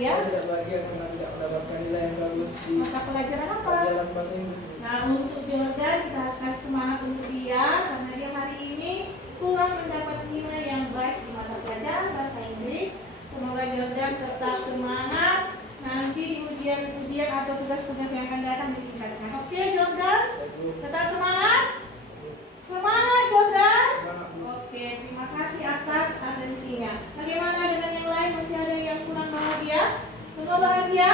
bahagia? Tidak bahagia karena tidak mendapatkan nilai yang bagus di mata pelajaran apa? pelajaran bahasa Inggris. Nah, untuk Jordan kita harus kasih semangat untuk dia karena dia hari ini kurang mendapat nilai yang baik di mata pelajaran bahasa Inggris. Semoga Jordan tetap semangat nanti di ujian atau tugas-tugas yang akan datang ditingkatkan. Oke, Jordan? Tetap semangat? Semangat, Jordan? Oke, terima kasih atas atensinya. Bagaimana dengan yang lain? Masih ada yang kurang bahagia? Semua bahagia?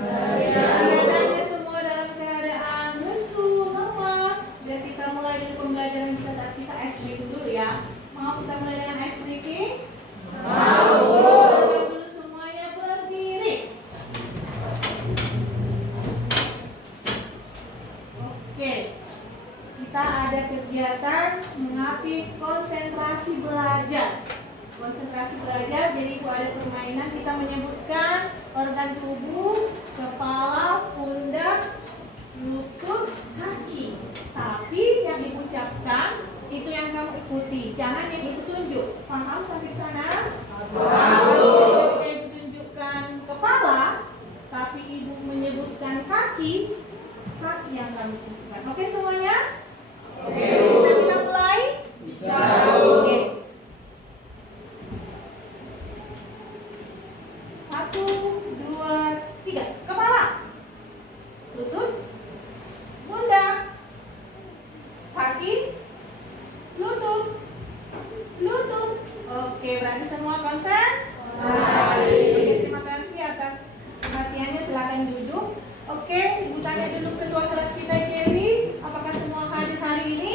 Bahagia. Semua dalam keadaan lesu, lemas. Biar kita mulai dari pembelajaran kita ice breaking dulu ya. Mau kita mulai dengan ice breaking? Mau. Dulu semuanya berdiri. Oke. Kita ada kegiatan mengupdate konsentrasi belajar. Konsentrasi belajar, jadi itu ada permainan. Kita menyebutkan organ tubuh, kepala, pundak, lutut, kaki. Tapi yang ibu ucapkan itu yang kamu ikuti, jangan yang ibu tunjuk. Paham sampai sana? Kalau ibu tunjukkan kepala, tapi ibu menyebutkan kaki, kaki yang kamu tunjukkan. Oke semuanya? Oke. Bisa kita mulai? Bisa. Oke. 1, 2, 3. Kepala, lutut, pundak, kaki, lutut, lutut. Oke, berarti semua konsen? Oke, terima kasih atas perhatiannya. Silakan duduk. Oke, ibu tanya dulu ketua kelas kita Jerry, apakah semua hadir hari ini?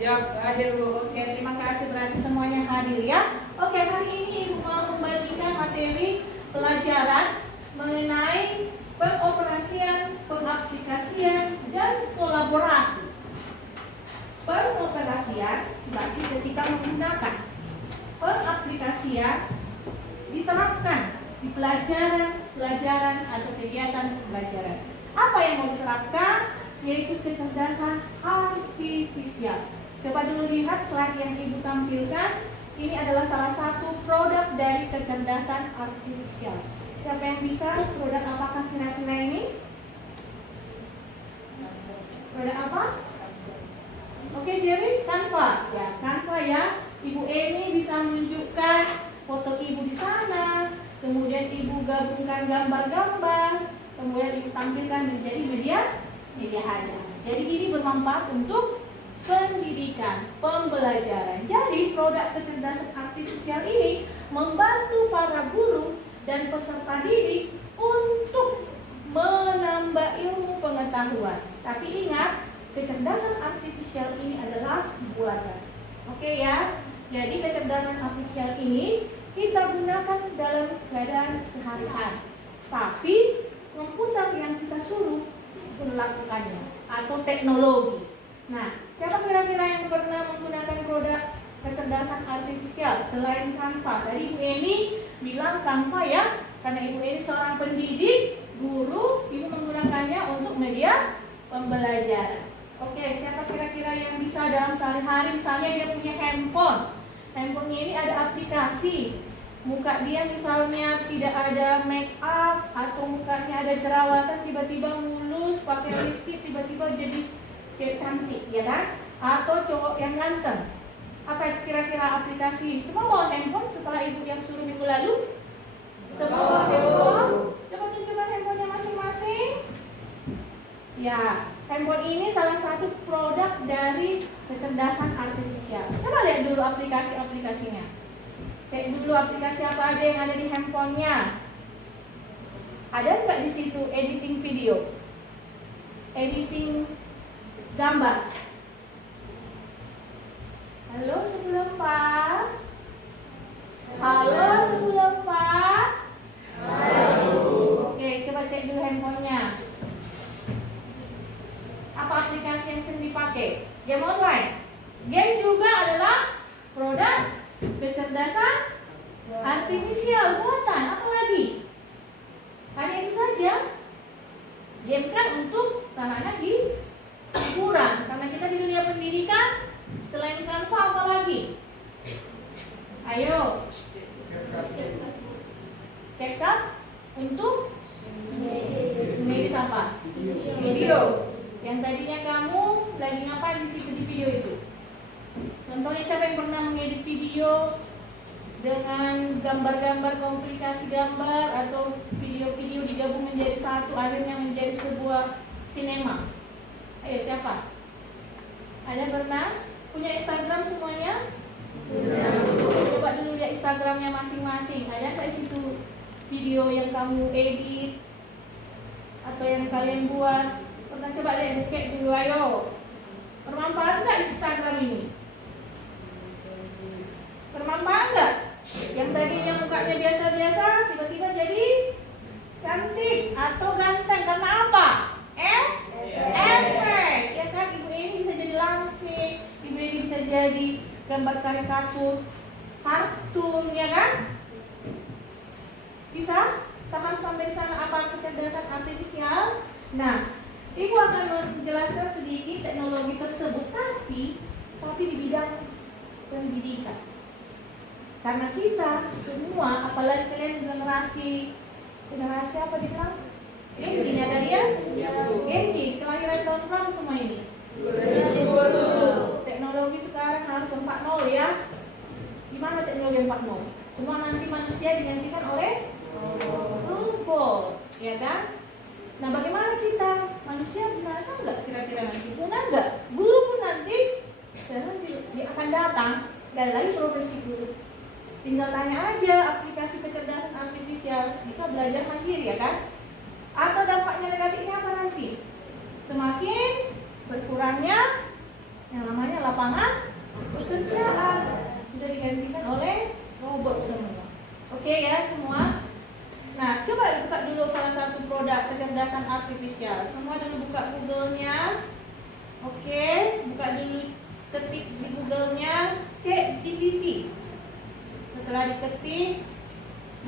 Siap, hadir Bu. Oke, terima kasih, berarti semuanya hadir ya. Oke, hari ini ibu mau membagikan materi pelajaran mengenai pengoperasian, pengaplikasian, dan kolaborasi. Pengoperasian berarti ketika menggunakan, pengaplikasian diterapkan di pelajaran atau kegiatan pembelajaran. Apa yang mau diterapkan? Yaitu kecerdasan artifisial. Coba dulu lihat slide yang ibu tampilkan. Ini adalah salah satu produk dari kecerdasan artifisial. Siapa yang bisa? Produk apakah kira-kira ini? Produk apa? Oke, jadi Canva. Ya, Canva ya. Ibu Eni bisa menunjukkan foto ibu di sana. Kemudian ibu gabungkan gambar-gambar. Kemudian ibu tampilkan menjadi media hadir. Jadi ini bermanfaat untuk pendidikan, pembelajaran. Jadi produk kecerdasan artifisial ini membantu para guru dan peserta didik untuk menambah ilmu pengetahuan. Tapi ingat, kecerdasan artifisial ini adalah buatan. Oke ya. Jadi kecerdasan artifisial ini kita gunakan dalam keadaan sehari-hari. Tapi komputer yang kita suruh melakukannya atau teknologi. Nah, siapa kira-kira yang pernah menggunakan produk kecerdasan artifisial selain Canva? Tadi Ibu Eni bilang Canva ya, karena Ibu Eni seorang pendidik, guru, Ibu menggunakannya untuk media pembelajaran. Oke, siapa kira-kira yang bisa dalam sehari-hari, misalnya dia punya handphone. Handphonenya ini ada aplikasi. Muka dia misalnya tidak ada make up atau mukanya ada jerawatan, tiba-tiba mulus, pakai lipstick, tiba-tiba jadi kayak cantik, ya kan? Atau cowok yang ganteng. Apa kira-kira aplikasi? Semua bawa handphone setelah ibu yang suruh minggu lalu? Semua bawa handphone? Coba tunjukkan handphonenya masing-masing. Ya, handphone ini salah satu produk dari kecerdasan artifisial. Coba lihat dulu aplikasi-aplikasinya. Cek dulu aplikasi apa aja yang ada di handphonenya. Ada nggak di situ editing video, editing gambar? Halo sebelum Pak. Halo sebelum Pak. Halo. Oke, coba cek dulu handphonenya. Apa aplikasi yang sering dipakai? Game online. Game juga adalah produk kecerdasan artifisial buatan. Apa lagi? Hanya itu saja. Game kan untuk sarana hiburan. Karena kita di dunia pendidikan, selain Canva apa lagi? Ayo. CapCut untuk mengedit apa? Video. Yang tadinya kamu lagi ngapain di situ di video itu? Contohnya siapa yang pernah mengedit video dengan gambar-gambar, komplikasi gambar atau video-video digabung menjadi satu akhirnya menjadi sebuah sinema? Ayo siapa? Ada pernah? Punya Instagram semuanya? Coba dulu lihat Instagramnya masing-masing. Ada nggak di situ video yang kamu edit atau yang kalian buat? Pernah coba lihat, cek dulu, ayo. Bermanfaat nggak Instagram ini? Bermanfaat nggak? Yang tadinya mukanya biasa-biasa tiba-tiba jadi cantik atau ganteng karena apa? Efek. Ya kan, ibu ini bisa jadi langsing, ibu ini bisa jadi gambar karikatur, kartun, ya kan? Bisa? Paham sampai di sana apa kecerdasan artifisial? Nah, ibu akan menjelaskan sedikit teknologi tersebut, tapi di bidang pendidikan. Karena kita semua, apalagi kalian generasi apa dibilang? Genji ya kalian? Genji, kelahiran tahun berapa semua ini? 2010. Teknologi sekarang harus 4.0 ya. Gimana teknologi 4.0? Semua nanti manusia digantikan oleh robot, ya kan? Nah, bagaimana kita? Manusia binasa nggak kira-kira nanti? Punah nggak? Guru pun nanti dia akan datang dan lagi profesi guru. Tinggal tanya aja aplikasi kecerdasan artifisial, bisa belajar mandiri, ya kan? Atau dampaknya negatifnya apa nanti? Semakin berkurangnya yang namanya lapangan pekerjaan, sudah digantikan oleh robot semua. Oke ya semua? Nah, coba buka dulu salah satu produk kecerdasan artifisial. Semua dulu buka Google-nya. Oke, buka dulu, ketik di Google-nya ChatGPT. Setelah diketik,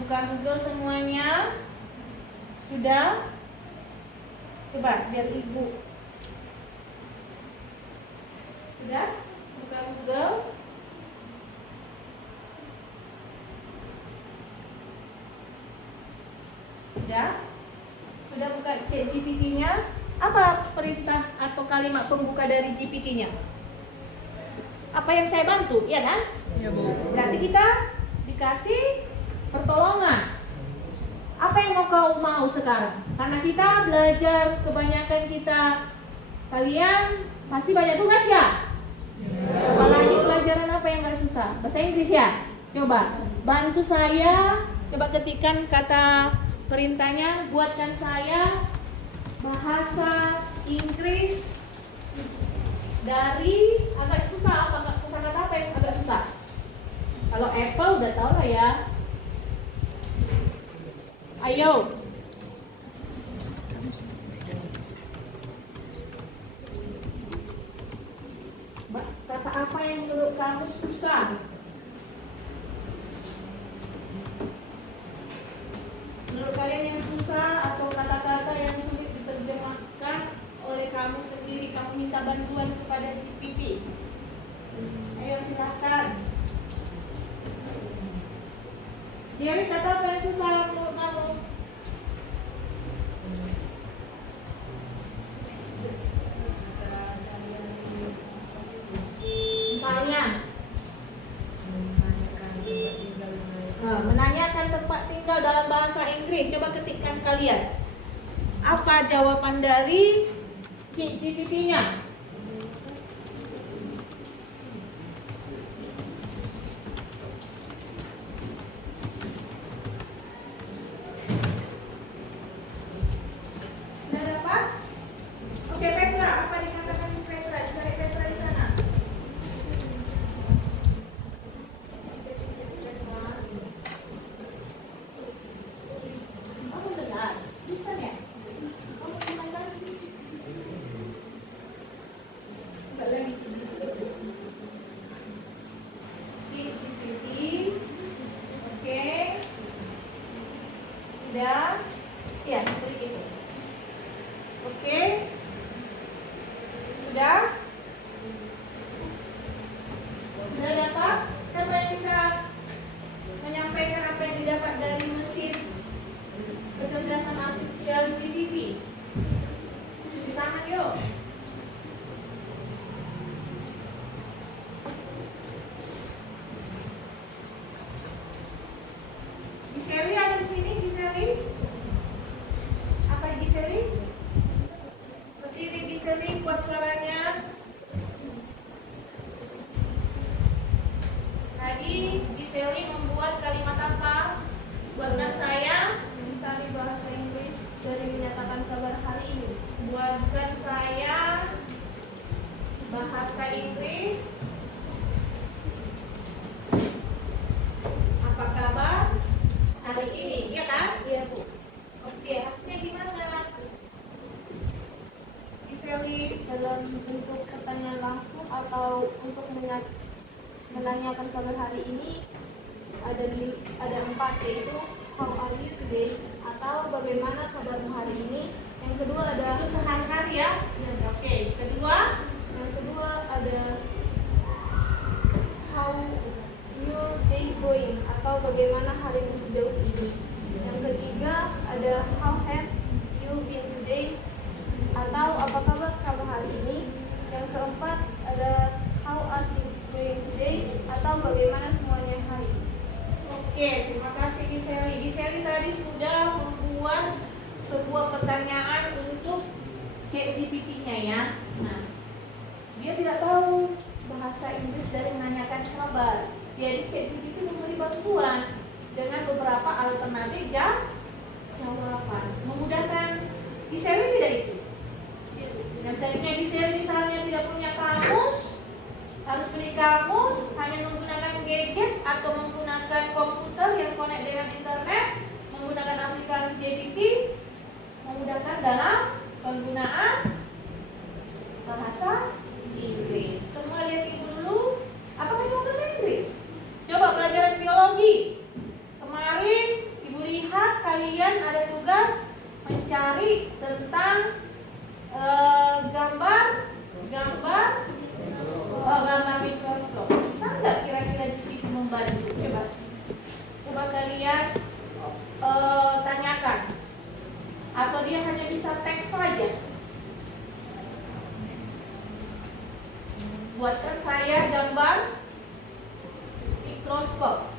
buka Google semuanya. Sudah? Coba biar ibu. Sudah? Buka Google. Sudah buka ChatGPT-nya. Apa perintah atau kalimat pembuka dari GPT-nya? Apa yang saya bantu? Iya kan? Iya, Bu. Berarti kita dikasih pertolongan. Apa yang mau sekarang? Karena kita belajar, kebanyakan kita, kalian pasti banyak tugas ya? Apalagi pelajaran apa yang gak susah? Bahasa Inggris ya? Coba bantu saya, coba ketikkan kata perintahnya, buatkan saya bahasa Inggris dari agak susah, kosakata apa yang agak susah? Kalau Apple udah tahu lah ya. Ayo. Kata apa yang menurut kamu susah? Menurut kalian yang susah atau kata-kata yang sulit diterjemahkan oleh kamu sendiri, kamu minta bantuan kepada GPT. Ayo silakan. Jerry, kata apa yang susah menurut kamu? Misalnya menanyakan tempat tinggal dalam bahasa Inggris. Coba ketikkan kalian. Apa jawaban dari GPT-nya? Sudah dapat? Oke, Petra, apa dikatakan Petra? Cari Petra di sana. Kamu dengar? Bisa ya? Kamu dengar? Enggak lagi. GPT. Oke. Sudah? Ya, klik itu. Oke. Sudah? Sudah dapat? Siapa yang bisa menyampaikan apa yang didapat dari mesin yaitu how are you today atau bagaimana kabarmu hari ini. Yang kedua ada Itu sehari-hari ya. Oke. yang kedua ada how your day going atau bagaimana harimu sejauh ini. Yang ketiga ada how have you been today atau apa kabar kamu hari ini. Yang keempat ada how are things going today atau bagaimana semuanya hari ini. Oke, terima kasih Giseli. Giseli tadi sudah membuat sebuah pertanyaan untuk ChatGPT-nya ya. Nah, dia tidak tahu bahasa Inggris dari menanyakan kabar. Jadi ChatGPT memberi bantuan dengan beberapa alternatif jawaban. Memudahkan Giseli tidak itu? Dan tadinya Giseli misalnya tidak punya kamus, harus beli kamus, hanya menggunakan gadget atau menggunakan komputer yang connect dengan internet, menggunakan aplikasi GPT, memudahkan dalam penggunaan bahasa Inggris. Semua lihat ibu dulu, apakah semua bahasa Inggris? Coba pelajaran biologi. Kemarin ibu lihat kalian ada tugas mencari tentang gambar mikroskop. Bisa nggak kira-kira GPT membantu? Coba kalian tanyakan. Atau dia hanya bisa teks saja. Buatkan saya gambar mikroskop.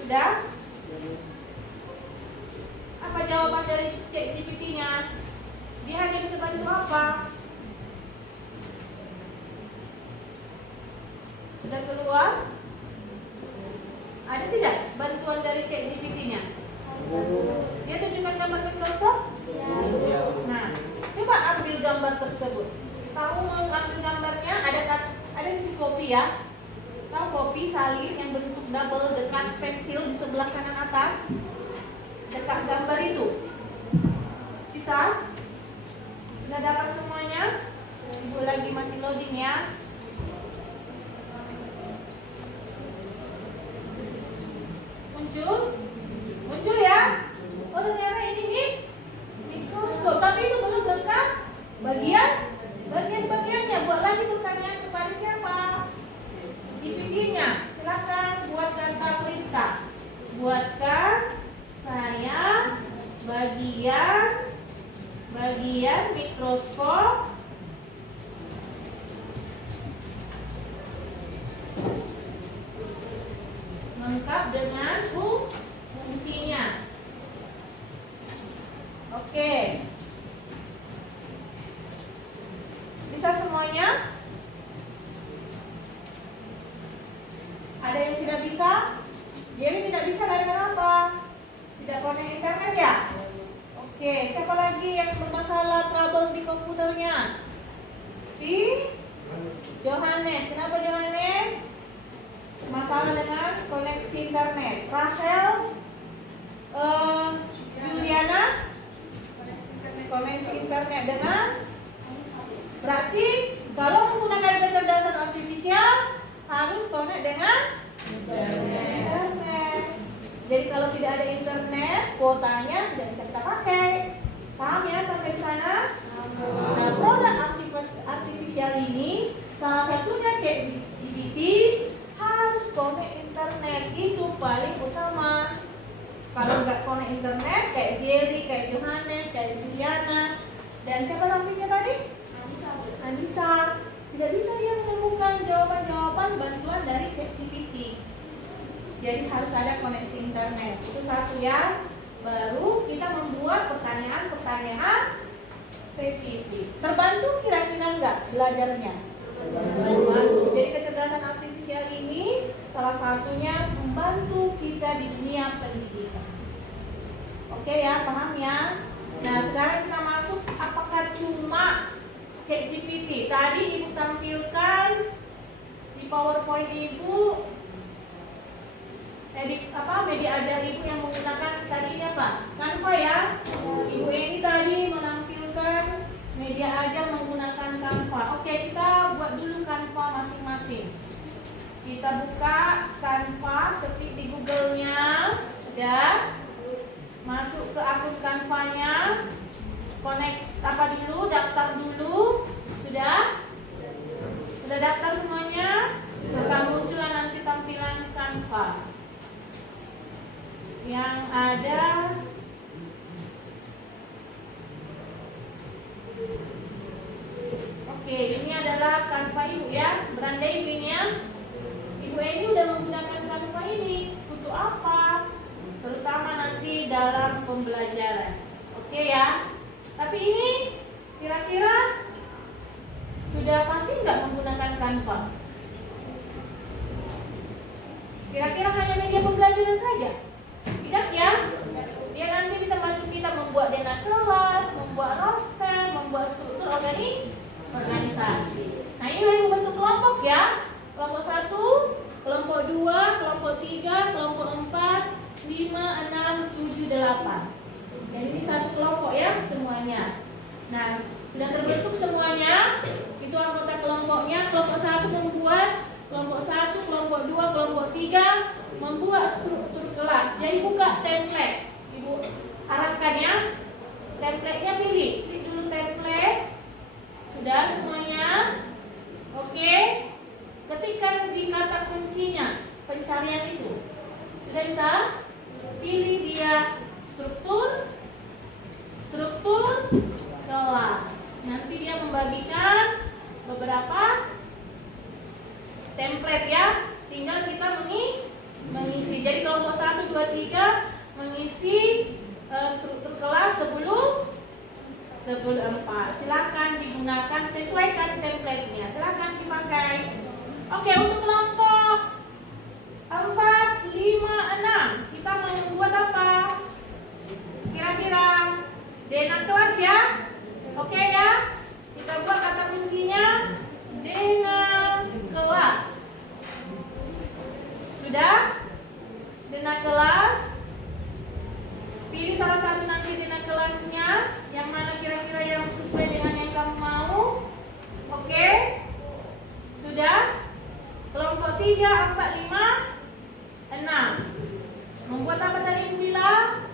Sudah? Apa jawaban dari ChatGPT-nya? Dia hanya bisa bantu apa? Sudah keluar? Ada tidak bantuan dari ChatGPT-nya? Dia tunjukkan gambar mikroskop? Nah, coba ambil gambar tersebut. Tahu mengambil gambarnya? Ada segi kopi ya. Tahu kopi salin yang bentuk double dekat pensil di sebelah kanan atas? Dekat gambar itu. Bisa? Sudah dapat semuanya? Ibu lagi masih loading ya. Muncul ya. Oh ternyata ini mikroskop, tapi itu belum lengkap bagian-bagiannya. Buat lagi pertanyaan kepada siapa? GPT-nya. Silakan buatkan tablita. Buatkan saya bagian mikroskop lengkap dengan fungsinya. Oke. Bisa semuanya? Ada yang tidak bisa? Jadi tidak bisa gara-gara apa? Tidak connect internet ya? Oke, siapa lagi yang bermasalah trouble di komputernya? Si Johannes. Kenapa Johannes? Masalah dengan koneksi internet. Rachel, Juliana, koneksi internet dengan. Berarti kalau menggunakan kecerdasan artifisial harus connect dengan internet. Jadi kalau tidak ada internet, kuotanya tidak bisa kita pakai. Paham ya sampai sana? Nah, produk artifisial ini salah satunya ChatGPT harus connect internet, itu paling utama. Kalau nggak connect internet, kayak Jerry, kayak Johannes, kayak Juliana, dan siapa namanya tadi? Anissa. Tidak bisa dia menemukan jawaban-jawaban bantuan dari ChatGPT. Jadi harus ada koneksi internet. Itu satu ya. Baru kita membuat pertanyaan-pertanyaan spesifik. Terbantu kira-kira nggak belajarnya? Membantu. Jadi kecerdasan artifisial ini salah satunya membantu kita di dunia pendidikan. Oke ya, paham ya? Nah sekarang kita masuk, apakah cuma ChatGPT? Tadi ibu tampilkan di PowerPoint ibu media ajar ibu yang menggunakan tadi ini apa? Canva ya. Ibu ini tadi menampilkan media ajar menggunakan Canva. Oke, kita buat dulu Canva masing-masing. Kita buka Canva, ketik di Google-nya, sudah. Masuk ke akun Canva-nya, connect apa dulu, daftar dulu, sudah? Sudah daftar semuanya? Akan muncul nanti tampilan Canva yang ada Oke, ini adalah Canva ibu ya. Berandai ibu ini ya. Ibu ini udah menggunakan Canva ini untuk apa? Terutama nanti dalam pembelajaran. Oke ya. Tapi ini kira-kira sudah pasti nggak menggunakan Canva? Kira-kira hanya media pembelajaran saja? Tidak ya? Dia nanti bisa bantu kita membuat dana kelas, membuat roster, membuat struktur organisasi. Nah ini lagi bentuk kelompok ya. Kelompok 1, kelompok 2, kelompok 3, kelompok 4, 5, 6, 7, 8. Dan ini satu kelompok ya semuanya. Nah sudah terbentuk semuanya. Itu anggota kelompoknya. Kelompok 1 membuat, kelompok 1, kelompok 2, kelompok 3 membuat struktur kelas. Jadi buka template. Ibu arahkan ya. Template-nya pilih. Klik dulu template. Sudah semuanya? Oke. Ketikkan di kata kuncinya pencarian itu. Sudah bisa? Pilih dia struktur kelas. Nanti dia membagikan beberapa template ya. Tinggal kita mengisi. Jadi kelompok 1, 2, 3 mengisi struktur kelas sebelum 4. Silakan digunakan, sesuaikan template-nya. Silakan dipakai. Oke, untuk kelompok 4, 5, 6 kita mau membuat apa? Kira-kira dena kelas ya. Oke ya. Kita buat kata kuncinya dena kelas. Sudah? Dena kelas. Pilih salah satu nanti dena kelasnya. Yang mana kira-kira yang sesuai dengan yang kamu mau. Oke? Sudah? Kelompok 3, 4, 5, 6. Membuat apa tadi Ibu bilang?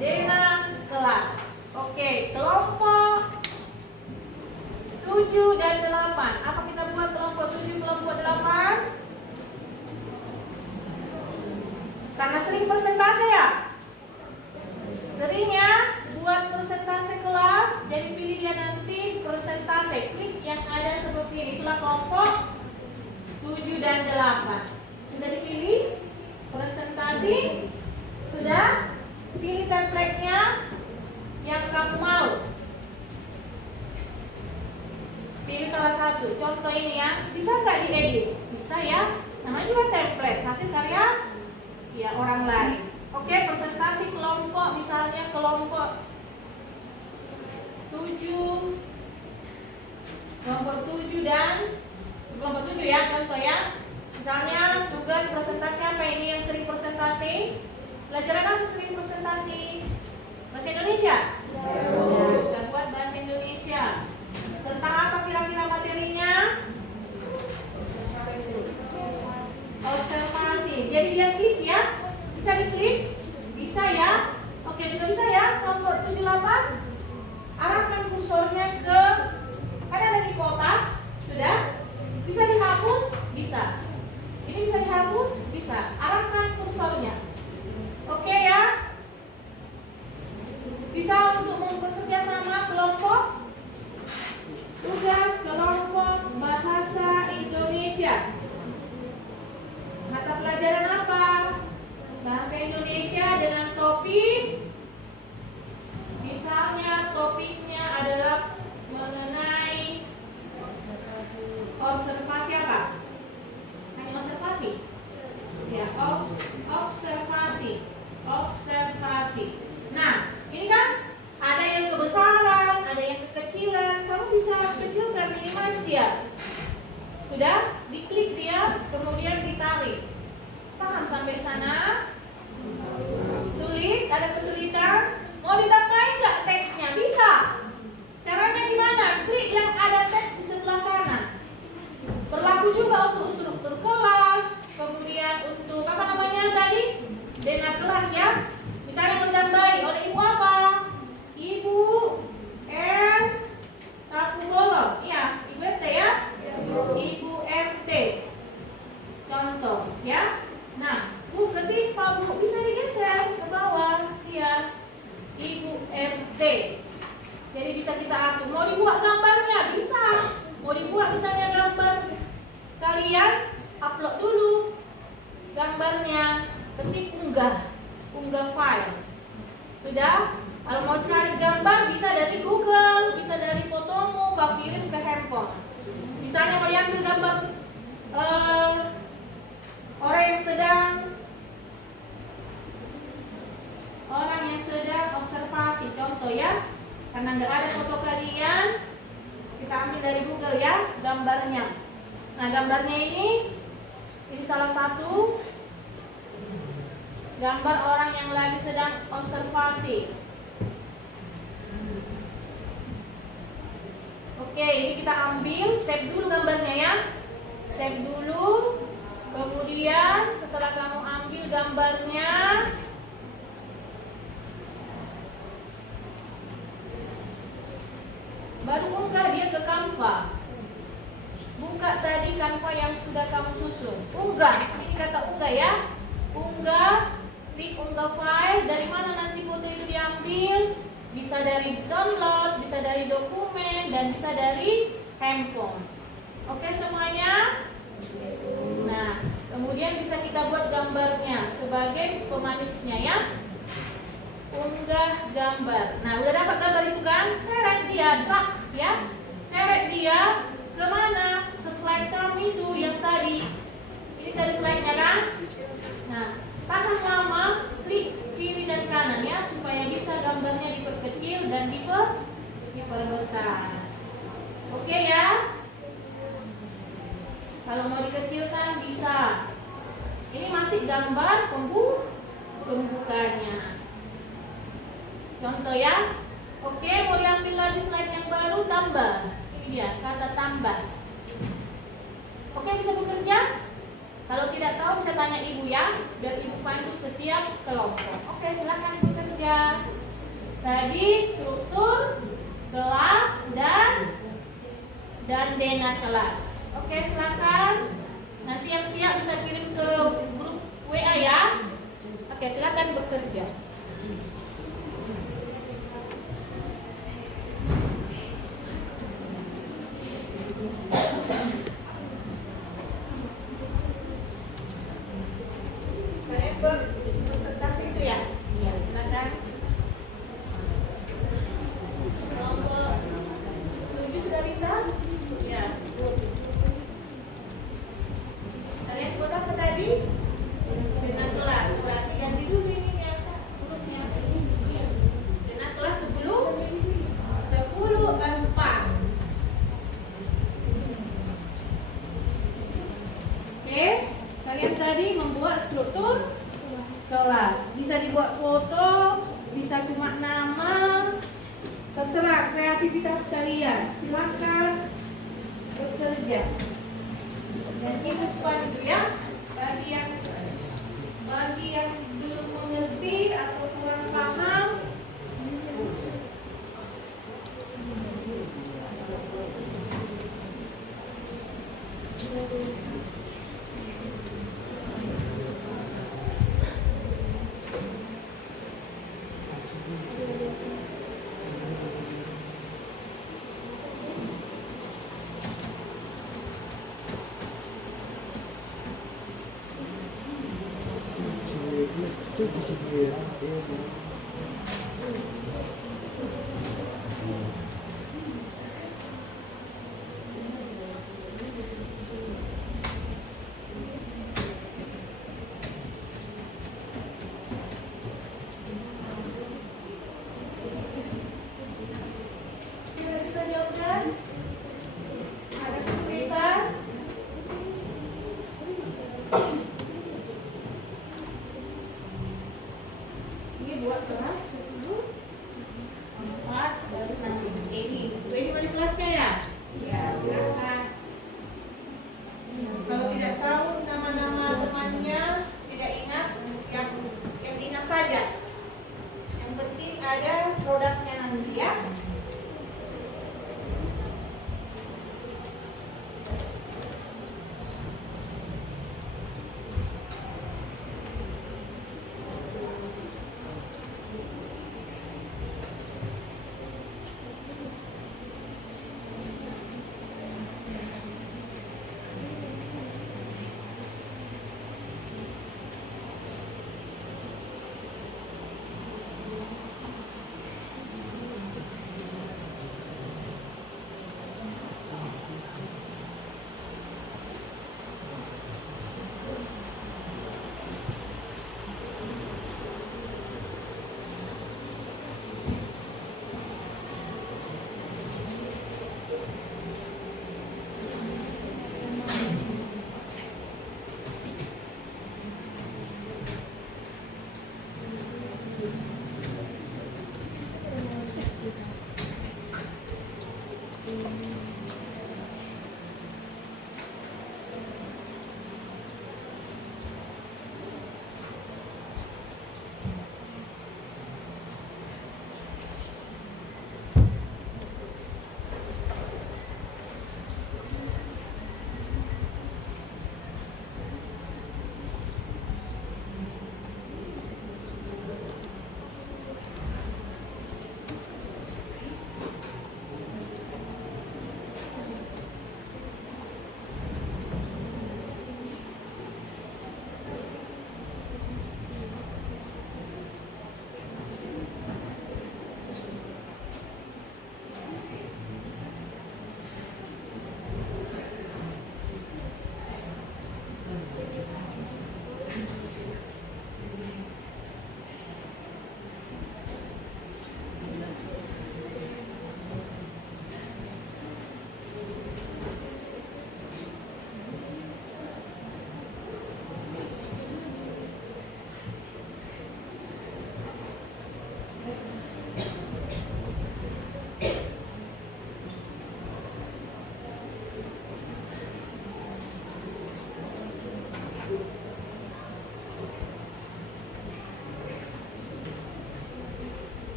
Dena kelas. Oke, kelompok 7 dan 8. Apa kita buat kelompok 7, kelompok 8? Karena sering persentase ya? Sering ya? Buat persentase kelas. Jadi pilih ya nanti persentase. Klik yang ada seperti ini. Itulah kelompok 7 dan 8. Sudah dipilih? Presentasi? Sudah? Pilih template-nya yang kamu mau. Pilih salah satu. Contoh ini ya. Bisa nggak diedit? Bisa ya. Namanya juga template. Hasil karya ya orang lain. Oke, presentasi kelompok. Misalnya kelompok 7. Kelompok 7 dan kelompok 7 ya. Contoh ya. Misalnya tugas presentasi apa ini yang sering presentasi? Pelajaran apa sering presentasi? Bahasa Indonesia? Ya, kita buat bahasa Indonesia. Tentang apa kira-kira materinya? Observasi. Jadi dia klik ya. Bisa diklik? Bisa ya. Oke, sudah bisa ya. Kelompok 78. Arahkan kursornya ke ada lagi kotak. Sudah? Bisa dihapus? Bisa. Ini bisa dihapus? Bisa. Arahkan kursornya. Oke ya. Bisa untuk bekerja sama kelompok tugas kelompok bahasa Indonesia. Mata pelajaran apa? Bahasa Indonesia dengan topik. Misalnya topiknya adalah mengenai observasi apa? Hanya observasi. Ya, observasi. Observasi. T. Jadi bisa kita atur. Mau dibuat gambarnya bisa. Mau dibuat misalnya gambar kalian, upload dulu gambarnya, ketik unggah file. Sudah? Kalau mau cari gambar bisa dari Google, bisa dari fotomu, kau kirim ke handphone. Misalnya mau diambil gambar orang yang sedang observasi, contoh ya. Karena nggak ada foto kalian, kita ambil dari Google ya gambarnya. Nah gambarnya ini salah satu gambar orang yang lagi sedang observasi. Oke, ini kita ambil, save dulu gambarnya ya. Save dulu. Kemudian setelah kamu ambil gambarnya, baru unggah dia ke Canva. Buka tadi Canva yang sudah kamu susun. Unggah, ini kata unggah ya. Unggah, klik unggah file. Dari mana nanti foto itu diambil? Bisa dari download, bisa dari dokumen, dan bisa dari handphone. Oke semuanya? Nah, kemudian bisa kita buat gambarnya sebagai pemanisnya ya. Unggah gambar. Nah, udah dapat gambar itu kan? Seret dia, drag ya. Seret dia kemana? Ke slide kami itu yang tadi. Ini tadi slide-nya kan? Nah, tahan lama, klik kiri dan kanan ya, supaya bisa gambarnya diperkecil dan diperbesar. Oke ya? Kalau mau dikecilkan bisa. Ini masih gambar pembukanya. Contoh ya. Oke, mau diambil lagi slide yang baru, tambah. Ini dia, kata tambah. Oke, bisa bekerja? Kalau tidak tahu bisa tanya ibu ya, biar ibu pandu setiap kelompok. Oke, silakan bekerja. Tadi struktur, kelas, dan dena kelas. Oke, silakan. Nanti yang siap bisa kirim ke grup WA ya. Oke, silakan bekerja. Kalian berpresentasi itu ya? Iya, silakan. Kelompok 7 sudah bisa? Ya, kalian buat apa tadi? Dena kelas. Berarti ganti dulu ini di atas hurufnya. Dena kelas 10 4. Oke, kalian tadi membuat struktur kelas. Bisa dibuat foto, bisa cuma nama, terserah kreativitas kalian. Silakan bekerja. Dan ibu pandu ya, bagi yang belum mengerti atau kurang paham, tidak bisa jawabkan? Ada kesulitan? Ini buat kelas 10 4 baru nanti ini mau di kelasnya ya? Ya, silakan. Kalau tidak tahu nama-nama temannya, tidak ingat, yang diingat saja. Yang penting ada produknya nanti ya.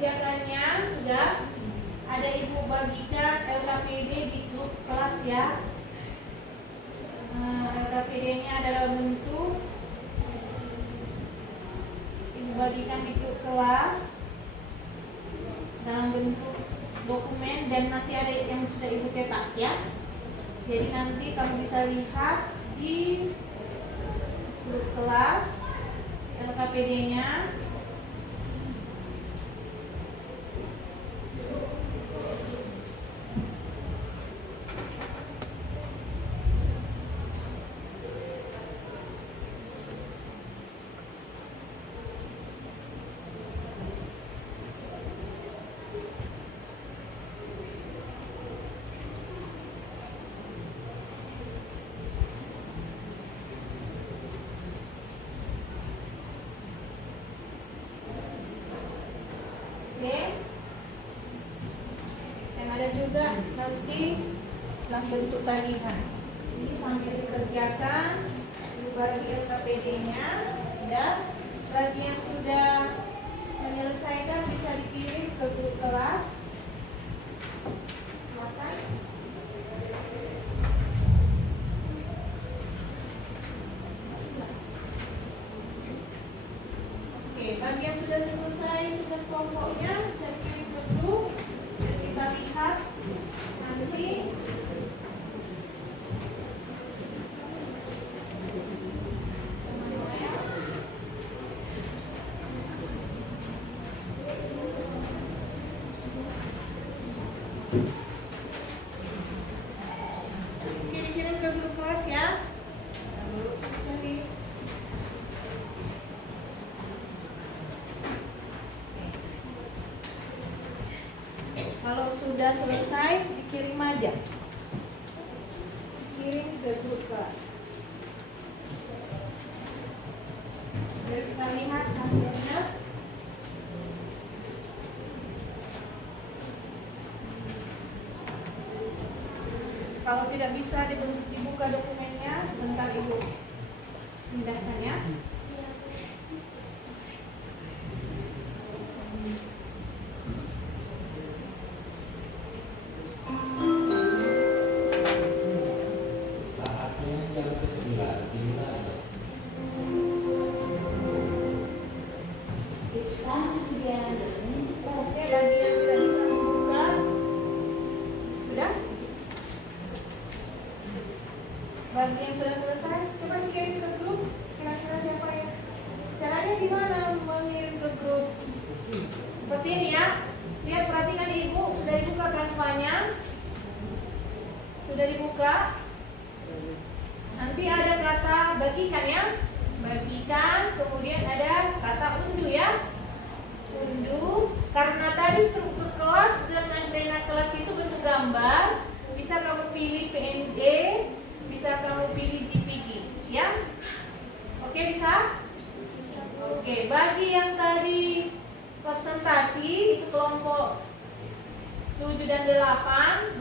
kerjakannya sudah ada ibu bagikan LKPD di grup kelas ya. LKPD-nya adalah bentuk ibu bagikan di grup kelas dalam bentuk dokumen dan nanti ada yang sudah ibu cetak ya. Jadi nanti kamu bisa lihat di grup kelas LKPD-nya. Juga nanti dalam bentuk tagihan. Ini sambil dikerjakan bagi LKPD-nya dan bagi yang sudah menyelesaikan bisa dikirim ke grup kelas. Silakan. Oke, bagi yang sudah selesai tugas kelompoknya bisa dikirim ke grup. Kita lihat nanti dikirim ke grup kelas ya. Lalu selesai. Kalau sudah selesai dikirim aja, kirim ke grup kelas. Jadi kita lihat hasilnya. Kalau tidak bisa dibuka dokumennya, sebentar ibu pindahkan ya. Bagi yang sudah selesai, coba kirim ke grup. Kira-kira siapa yang caranya gimana mengirim ke grup? Seperti ini ya. Lihat, perhatikan ibu, sudah dibuka kanvanya? Sudah dibuka? Nanti ada kata bagikan ya. Bagikan, kemudian ada kata unduh ya. Unduh, karena tadi struktur kelas dengan zona kelas itu bentuk gambar, bisa kamu pilih PNG, bisa kamu pilih JPG, ya? Oke, bisa? Oke, bagi yang tadi presentasi itu kelompok 7 dan 8,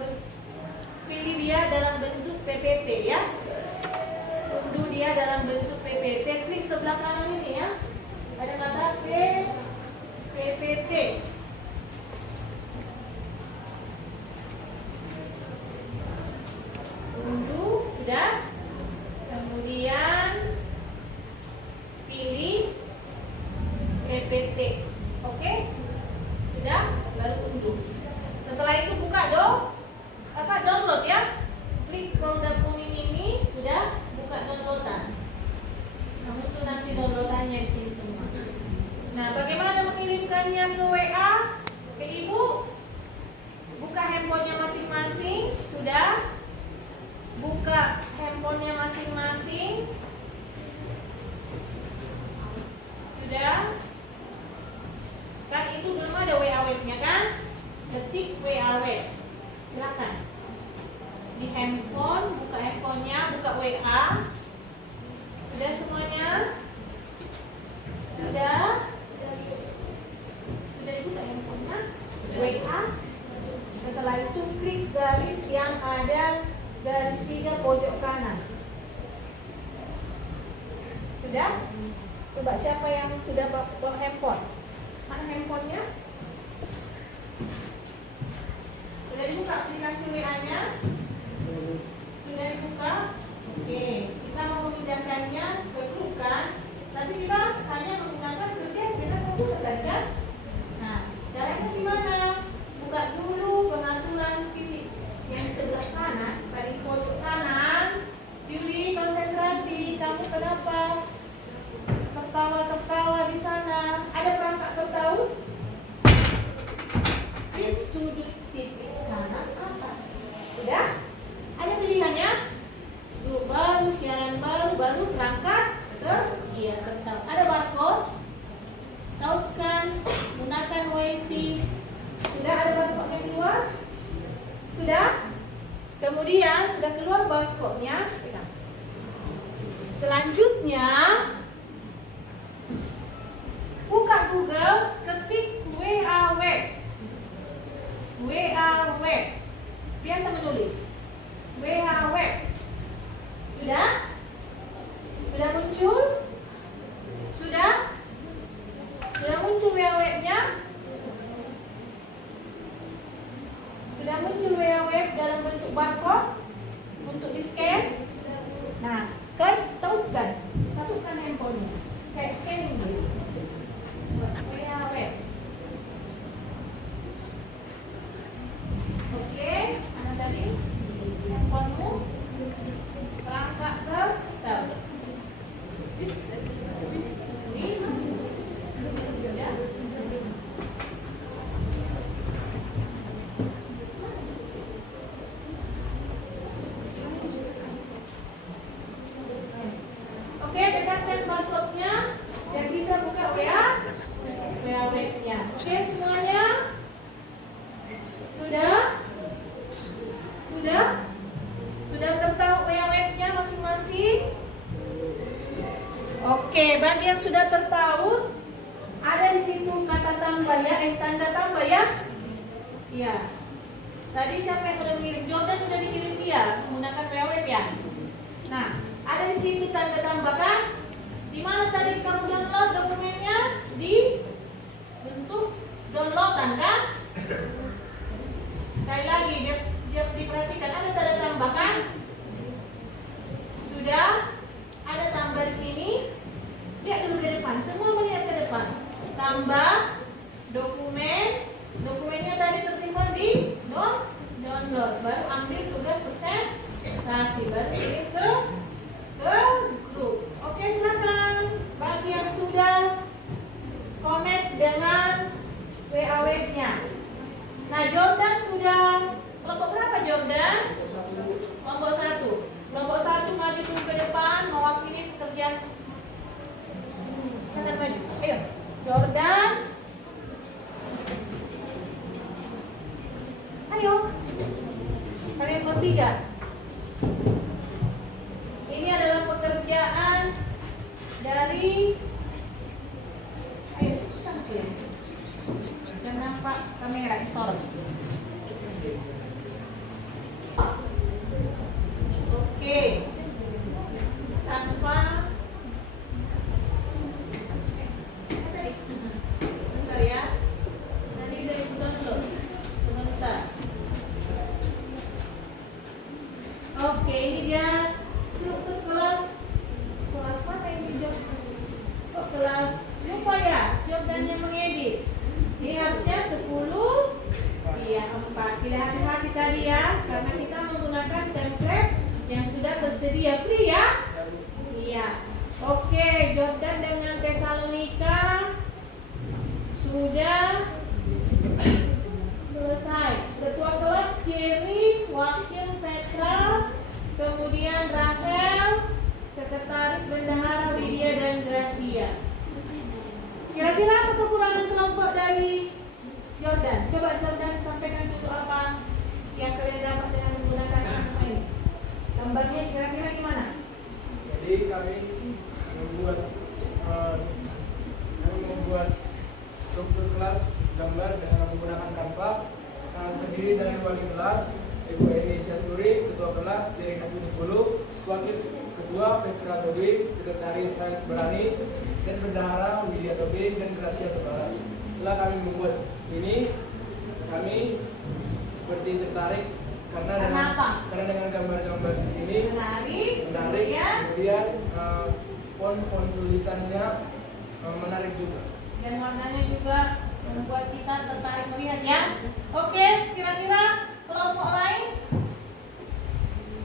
pilih dia dalam bentuk PPT ya. Unduh dia dalam bentuk PPT, klik sebelah kanan ini ya. Ada kata PPT. Unduh, sudah. Kemudian pilih PPT. Oke? Sudah? Lalu unduh. Setelah itu buka download ya. Klik folder kuning ini, sudah buka downloadan. Nah, muncul nanti downloadannya di sini semua. Nah, bagaimana mengirimkannya ke WA? Ke ibu? Buka handphonenya masing-masing, sudah? Buka handphonenya masing-masing. Sudah? Kan itu belum ada WA webnya kan? Ketik WA web. Silakan. Di handphone, buka handphonenya, buka WA. Sudah semuanya? Sudah? Sudah dibuka handphonenya? WA. Setelah itu klik garis yang ada garis 3 pojok kanan. Sudah? Coba siapa yang sudah bawa handphone? Mana handphonenya? WA-nya? Sudah dibuka? Oke, kita mau memindahkannya ke grup kan? Tapi kita hanya menggunakan kerja kita komputer kan? Nah, caranya gimana? Buka dulu pengaturan titik yang sebelah kanan, pada pojok kanan. Yuli, konsentrasi. Kamu kenapa tertawa-tertawa di sana? Ada perangkat tertawa? Klik sudut titik kanan atas. Sudah? Ada pilihannya? Grup baru, siaran baru perangkat tertawa. Ada barcode? Tautkan, gunakan wifi. Sudah ada barcode yang keluar? Sudah? Kemudian sudah keluar barcode-nya. Selanjutnya buka Google, ketik WA Web. WA Web. Biasa menulis. WA Web. Sudah? Sudah muncul? Sudah? Sudah muncul WA Web-nya? Sudah muncul WA Web dalam bentuk barcode untuk di-scan? Nah, tautkan, masukkan handphonenya. Kayak scanning gitu. WA Web. Oke, mana tadi? Handphonemu perangkat tertawa. Ini sudah. Oke, dekatkan barcode-nya dan bisa buka WA Web-nya. Oke, semuanya? Sudah? Sudah? Sudah tertahu WA Web-nya masing-masing? Oke, bagi yang sudah tertahu, ada di situ kata tambah ya, tanda tambah ya? Iya. Tadi siapa yang udah mengirim? Jordan udah dikirim dia menggunakan WA Web ya? Nah, ada di situ tanda tambah kan? Di mana tadi kamu download dokumennya? Di bentuk downloadan kan? Sekali lagi dia diperhatikan ada tanda tambah kan? Sudah? Ada tambah di sini. Lihat dulu ke depan. Semua melihat ke depan. Tambah dokumen. Dokumennya tadi tersimpan di download. Baru ambil tugas presentasi. Baru kirim ke grup. Oke, silakan. Bagi yang sudah connect dengan WA Web-nya. Nah, Jordan sudah kelompok berapa Jordan? Kelompok 1. Kelompok 1 maju dulu ke depan mewakili pekerjaan. Silakan maju. Ayo, Jordan. Ayo. Kalian bertiga. Ini adalah pekerjaan dari. Ayo, sana kalian. Dan nampak kamera install. Oke. Tanpa bentar ya. Nanti kita ikutan dulu. Sebentar. Oke, ini dia struktur kelas. Kelas mana ini Job? Oh, kelas lupa ya. Jordan yang mengedit. Ini harusnya 10. Iya, 4. Tidak hati-hati tadi ya, karena kita menggunakan template yang sudah tersedia free ya. Iya. Oke, Jordan dengan Tesalonika sudah selesai. Ketua kelas Jerry, wakil Petra, kemudian Rahel, sekretaris bendahara Widya dan Gracia. Kira-kira apa kekurangan kelompok dari Jordan? Coba Jordan sampaikan dulu apa yang kalian dapat dengan menggunakan apa ini. Gambarnya kira-kira gimana? Jadi kami membuat struktur kelas gambar dengan menggunakan Canva. Terdiri dari wali kelas, Ibu Eni Syaturi, ketua kelas Jerry 10, wakil ketua Petra Tobing, sekretaris Hans Berani, dan bendahara Widya Tobing dan Gracia Tobara. Setelah kami membuat ini, kami seperti tertarik Karena apa? Karena dengan gambar-gambar di sini Menarik, menarik, kemudian font tulisannya menarik juga. dan warnanya juga membuat kita tertarik melihat ya. Oke, kira-kira kelompok lain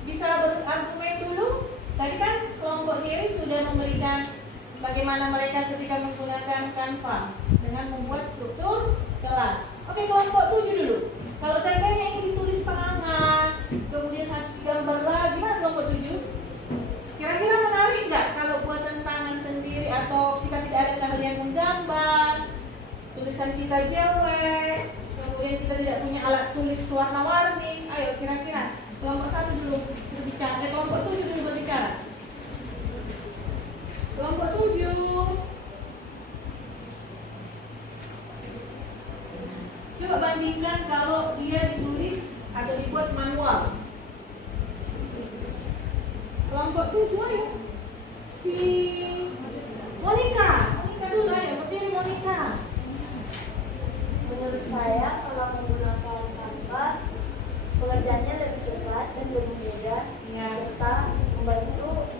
bisa berargumen dulu. Tadi kan kelompok Jerry sudah memberikan bagaimana mereka ketika menggunakan Canva dengan membuat struktur kelas. Oke, kelompok 7 dulu. Kalau saya yang ingin ditulis tangan, kemudian harus digambar lagi, gimana kelompok 7? Kira-kira menarik nggak kalau buatan tangan sendiri atau kita tidak ada keahlian menggambar, tulisan kita jelek, kemudian kita tidak punya alat tulis warna-warni? Ayo kira-kira kelompok 1 dulu berbicara, kelompok 7 dulu berbicara. Kelompok 7. Coba bandingkan kalau dia ditulis atau dibuat manual. Kelompok 7 ayo. Si Monica dulu ayo, berdiri Monica. Menurut saya kalau menggunakan Canva pengerjaannya lebih cepat dan lebih mudah, Ya. serta membantu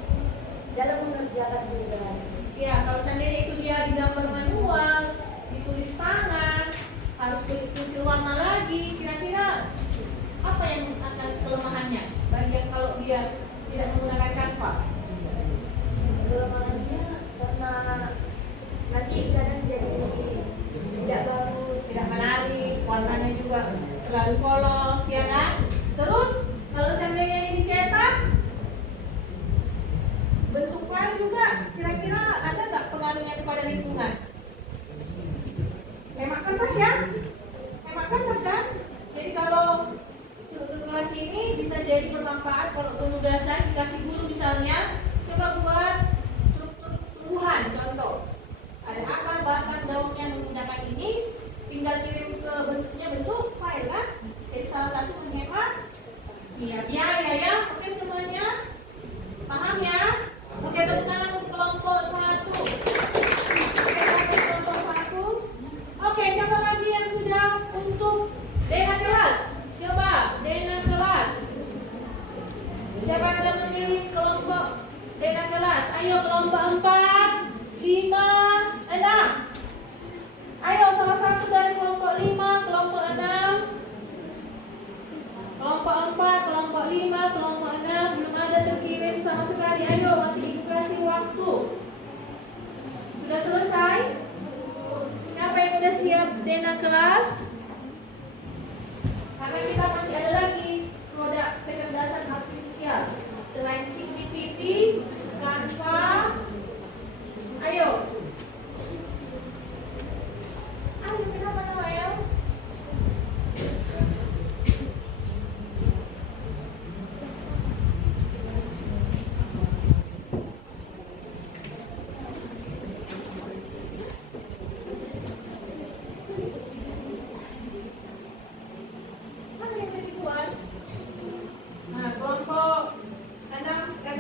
dalam mengerjakan tugas. Ya, kalau seandainya itu dia digambar manual, ditulis tangan, harus pensil warna lagi, kira-kira apa yang akan kelemahannya? Bagian kalau dia tidak menggunakan Canva. Kelemahannya karena nanti kadang jadi tidak bagus, Tidak menarik, warnanya juga terlalu polos, ya kan? Terus kalau seandainya ini dicetak, bentuk file juga kira-kira ada nggak pengaruhnya kepada lingkungan? Hemat kertas ya? Hemat kertas kan? Jadi kalau struktur kelas ini bisa jadi bermanfaat kalau penugasan dikasih guru misalnya, coba buat struktur tumbuhan contoh. Ada akar, batang, daunnya menggunakan ini, tinggal kirim ke bentuknya bentuk file kan? Jadi salah satu menghemat biaya ya. Oke semuanya? Paham ya? Oke, tepuk tangan untuk kelompok 1. Kelompok 1. Oke, siapa lagi yang sudah untuk Dena kelas? Coba, Dena kelas. Siapa yang sudah memilih kelompok Dena kelas? Ayo kelompok 4, 5, 6. Ayo salah satu dari kelompok 5, kelompok 6. Kelompok 4, kelompok 5, kelompok 6 belum ada terkirim sama sekali. Ayo masih dikasih waktu. Sudah selesai? Siapa yang sudah siap Dena kelas? Karena kita masih ada lagi produk kecerdasan artifisial selain ChatGPT, Canva. Ayo. Ayo kenapa Noel? Mana yang dibuat? Nah, kelompok 6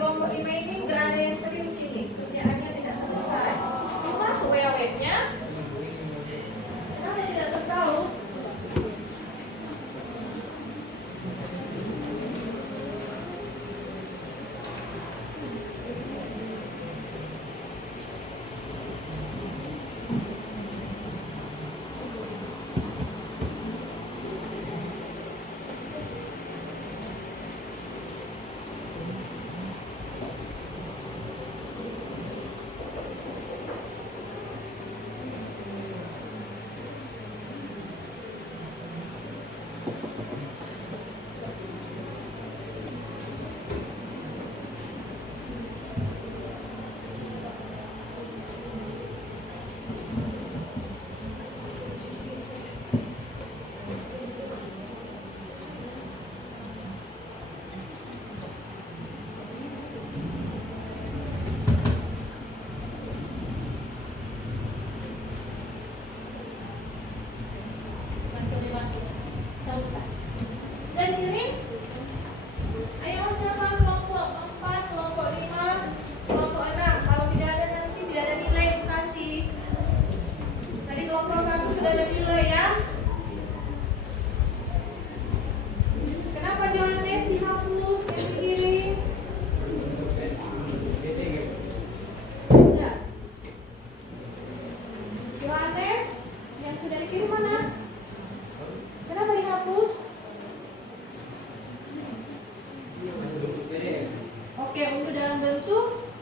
untuk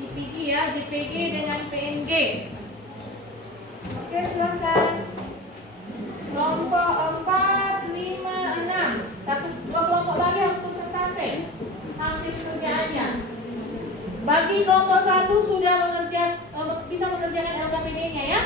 JPG ya, JPG dengan PNG. Oke, silakan. Kelompok 4, 5, 6. Dua kelompok lagi harus presentasi hasil kerjaannya. Bagi kelompok 1 sudah bisa mengerjakan LKPD-nya ya.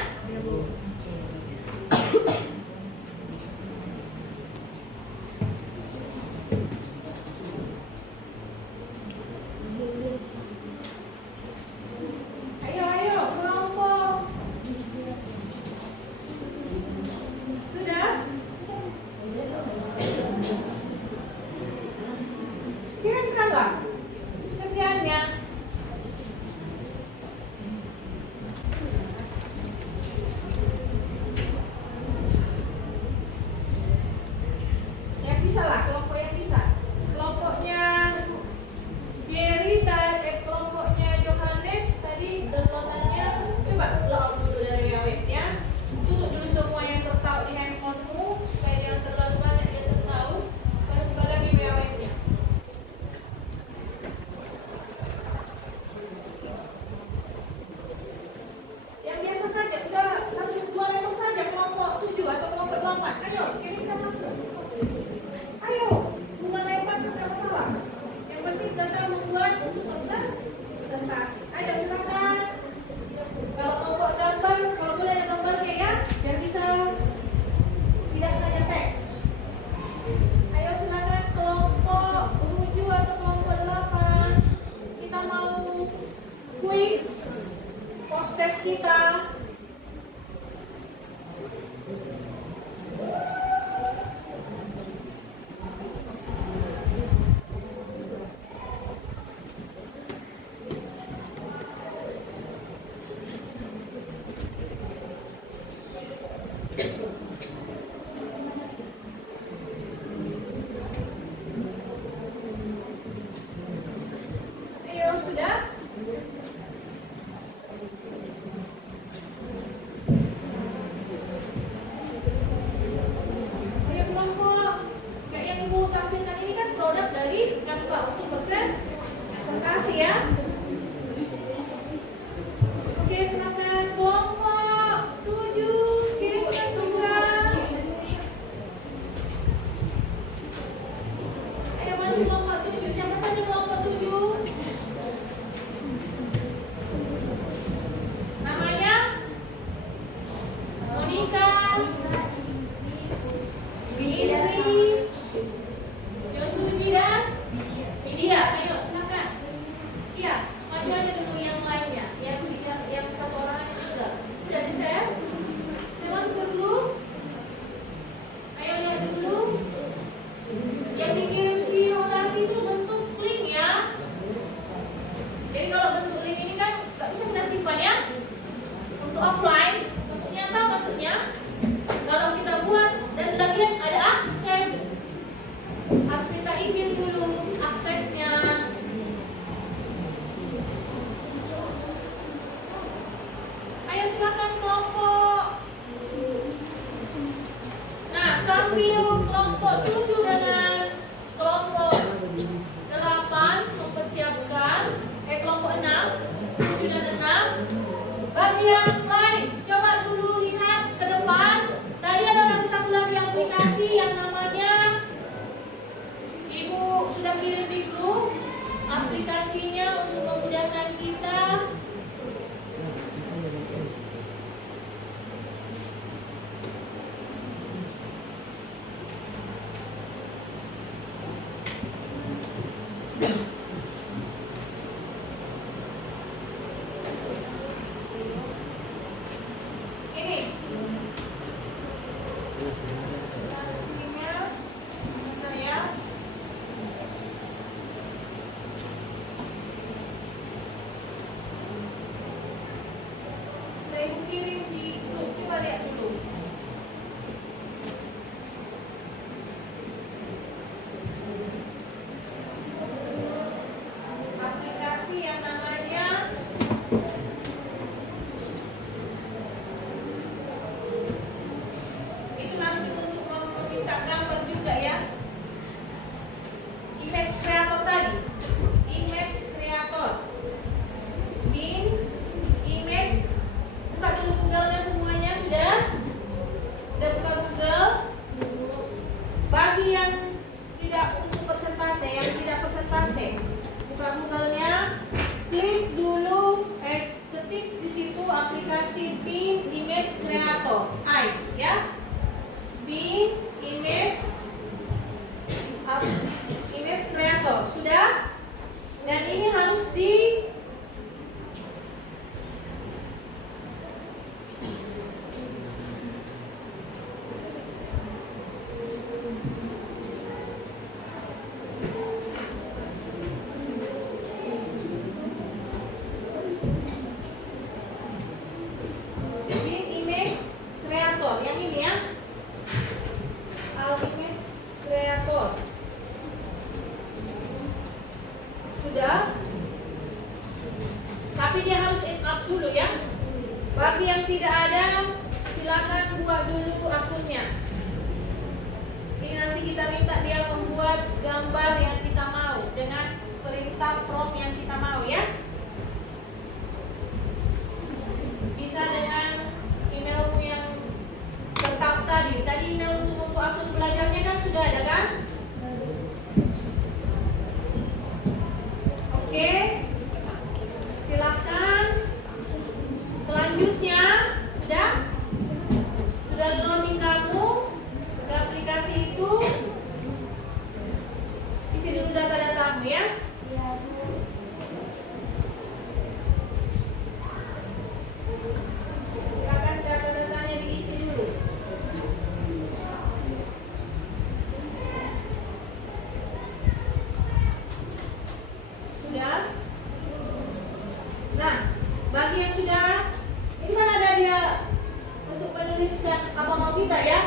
Ayo, kelompok. Sudah? Kirimkanlah kerjaannya. Yang bisa lah, kelompok yang bisa. Kelompoknya Jerry dan kelompoknya Johannes tadi downloadannya coba download dulu dari webnya. Tutup dulu semua yang tertahu di handphonemu supaya jangan terlalu banyak yang tertahu. Baru buka lagi webnya. Yang biasa saja, udah 1-2 level saja kelompok 7 atau kelompok 8. Ayo, kirimkan masuk. Ayo, bukan lebar juga masalah. Yang penting kita membuat untuk presentasi. Ayo silakan. Kalau kelompok gambar, kalau boleh ada gambarnya ya, biar bisa tidak hanya teks. Ayo silakan kelompok 7 atau kelompok 8. Kita mau kuis post test kita. Ayo, sudah? Ayo kelompok. Kayak yang ibu tampilkan ini kan produk dari Canva untuk presentasi ya. Oke, silakan kelompok 7 kirimkan segera. Ayo bantu kelompok 7. Siapa saja kelompok 7? Namanya Monica, Fitri, Yosuji dan Widya. Ayo silakan. Iya, maju aja dulu yang lainnya. Yang satu orang aja juga. Sudah di-share? Sudah masuk ke grup? Ayo lihat dulu. Yang dikirim simulasi itu bentuk link ya. Jadi kalau bentuk link ini kan nggak bisa kita simpan ya. Untuk offline, maksudnya apa? Maksudnya kalau kita buat dan lagian ada akses, harus minta izin dulu aksesnya. Ayo silakan kelompok. Nah, sambil kelompok 7 dengan kelompok 8 mempersiapkan kelompok 6, 7 dan 6. Bagi yang lain, coba dulu lihat ke depan. Tadi ada satu lagi aplikasi yang namanya Ibu sudah kirim di grup. Aplikasinya untuk memudahkan kita. Tapi dia harus sign up dulu ya. Bagi yang tidak ada, silakan buat dulu akunnya. Ini nanti kita minta dia membuat gambar yang kita mau dengan perintah prompt yang kita mau ya. Bisa dengan emailmu yang tetap tadi. Tadi email untuk membuat akun belajarnya kan sudah ada kan? Oke. Silakan. Selanjutnya sudah loading kamu ke aplikasi itu. Isi dulu data-datamu ya. Silakan data-datanya diisi dulu. Sudah? Nah, bagi yang sudah, ini kan ada dia untuk menuliskan apa mau kita ya.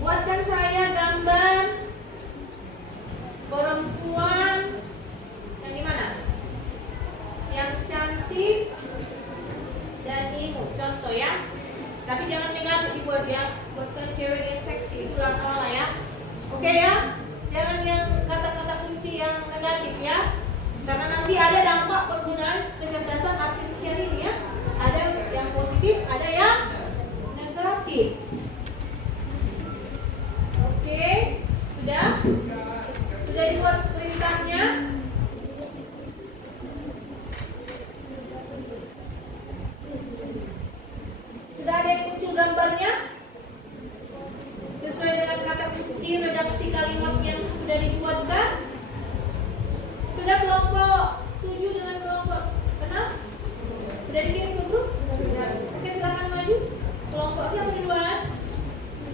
Buatkan saya gambar perempuan yang gimana? Yang cantik dan imut, contoh ya. Tapi jangan negatif dibuat ya. Buatkan cewek yang seksi, itulah salah ya. Oke ya? Jangan yang kata-kata kunci yang negatif ya. Karena nanti ada dampak penggunaan kecerdasan artifisial ini ya. Ada yang positif, ada yang negatif. Oke, sudah? Sudah dibuat perintahnya? Sudah ada yang muncul gambarnya? Sesuai dengan kata kunci redaksi kalimat yang sudah dibuatkan? Sudah kelompok 7 dengan kelompok 6? Sudah dikirim ke grup? Oke, silakan maju. Kelompok siapa duluan?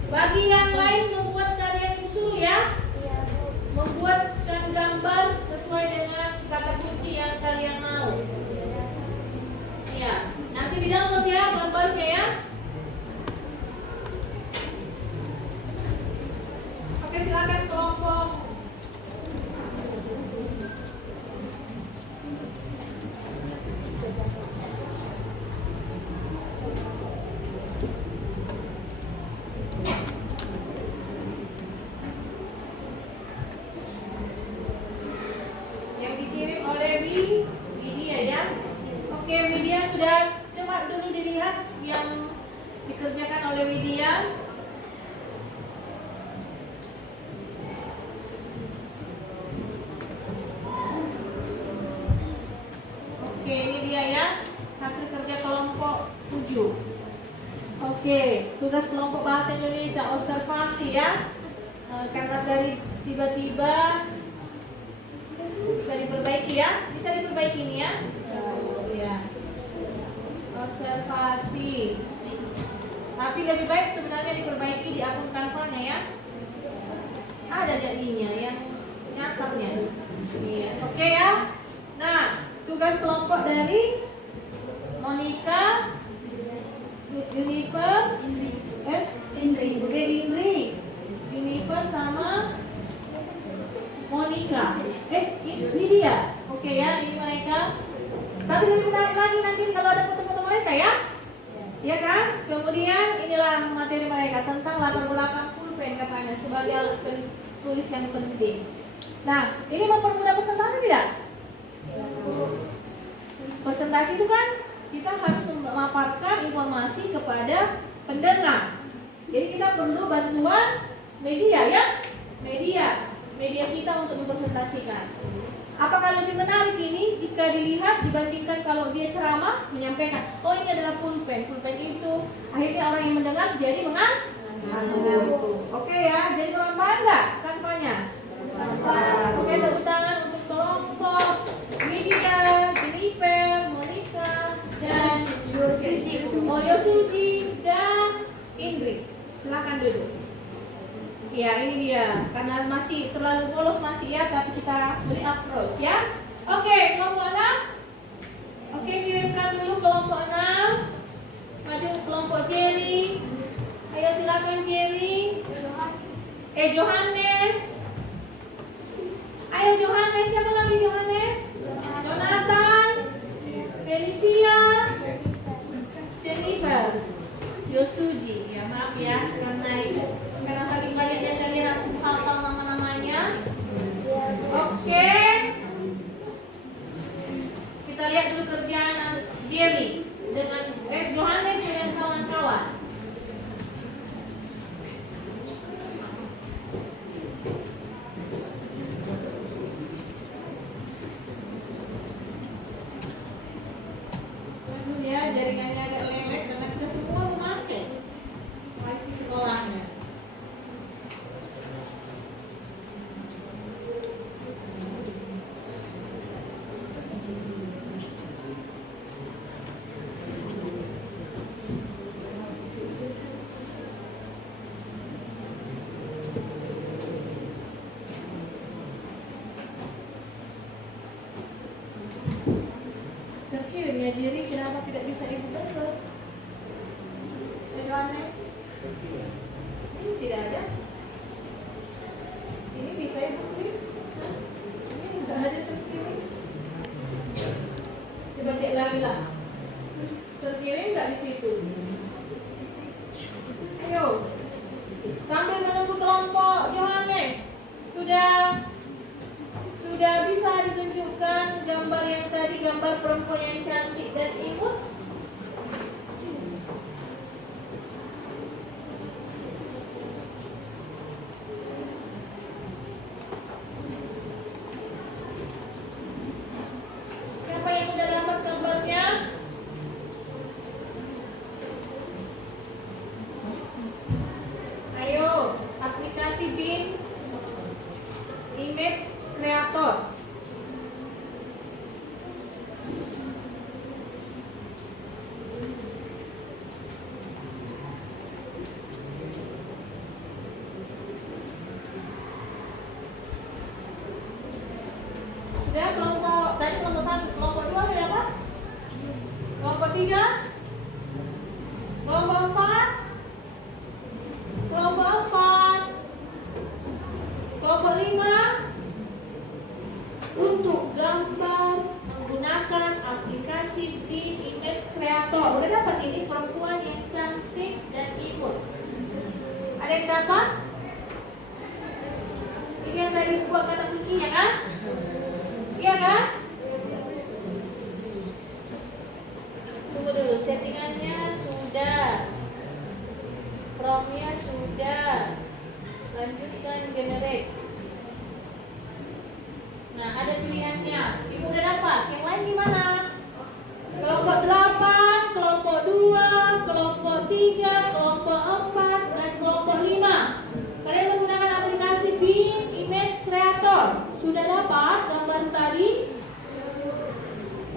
Bagi yang lain membuat kalian usul ya. Membuatkan gambar sesuai dengan kata kunci yang kalian mau. Siap. Nanti di download ya gambarnya ya. Oke, silakan kelompok. Yang dikirim oleh Widya ya. Oke, Widya sudah coba dulu dilihat yang dikerjakan oleh Widya. Oke, ini dia ya hasil kerja kelompok 7. Oke, tugas kelompok bahasa Indonesia observasi ya. Karena dari tiba-tiba bisa diperbaiki ya, bisa diperbaiki ini ya. Ya. Observasi. Tapi lebih baik sebenarnya diperbaiki di akun Canva-nya ya. Ada jadinya yang nyasarnya. Iya. Oke ya. Nah, tugas kelompok dari Monica, Jennifer sama Monica. Widya. Oke ya, ini mereka. Tapi lebih menarik lagi nanti kalau ada foto-foto mereka ya. Ya kan? Kemudian inilah materi mereka tentang latar belakang pulpen katanya sebagai alat tulis yang penting. Nah, ini mempermudah presentasi tidak? Presentasi itu kan kita harus memaparkan informasi kepada pendengar. Jadi kita perlu bantuan media ya. Media kita untuk mempresentasikan. Apakah lebih menarik ini jika dilihat dibandingkan kalau dia ceramah menyampaikan, oh ini adalah pulpen itu akhirnya orang yang mendengar jadi mengantuk. Oke ya, jadi bermanfaat nggak kampanye? Oke, tepuk tangan untuk kelompok Widya, Jennifer, Monica, dan Yosuji dan Ingrid. Silakan duduk. Ya, ini dia. Karena masih terlalu polos masih ya, tapi kita beli approach ya. Oke, kelompok 6. Oke, kirimkan dulu kelompok 6. Maju kelompok Jerry. Ayo silakan Jerry. Johannes. Ayo Johannes, siapa lagi Johannes? Jonathan. Desi. lihat dulu kerjaan Jerry dengan Johannes dengan kawan-kawan. Dulu ya, jaringannya agak lelek karena kita semua memakai wifi sekolahnya. Terkirim ya Jerry, kenapa tidak bisa ibu download? Johannes, ini tidak ada. Ini bisa ibu klik. Ini tidak ada terkirim. Coba cek lagi lah. Terkirim nggak di situ? Ayo, sambil menunggu kelompok Johannes sudah bisa ditunjukkan gambar yang tadi, gambar perempuan yang cantik dan imut. Siapa yang sudah dapat gambarnya? Ayo, aplikasi BIM Image Creator. Sudah kelompok tadi kelompok 1, kelompok 2 sudah apa? Kelompok 3, kelompok 4, kelompok 4, kelompok 5. Untuk gambar menggunakan aplikasi BIM Image Creator. Udah dapat ini perempuan yang cantik dan imut. Ada yang dapat? Ini yang tadi buat kata kuncinya kan? Iya kan? Tunggu dulu, settingannya sudah, promnya sudah, lanjutkan generate. Nah, ada pilihannya. Ibu udah dapat. Yang lain gimana? Kelompok 8, kelompok 2, kelompok 3, kelompok 4, dan kelompok 5. Kalian menggunakan aplikasi BIM Image Creator. Sudah dapat gambar tadi?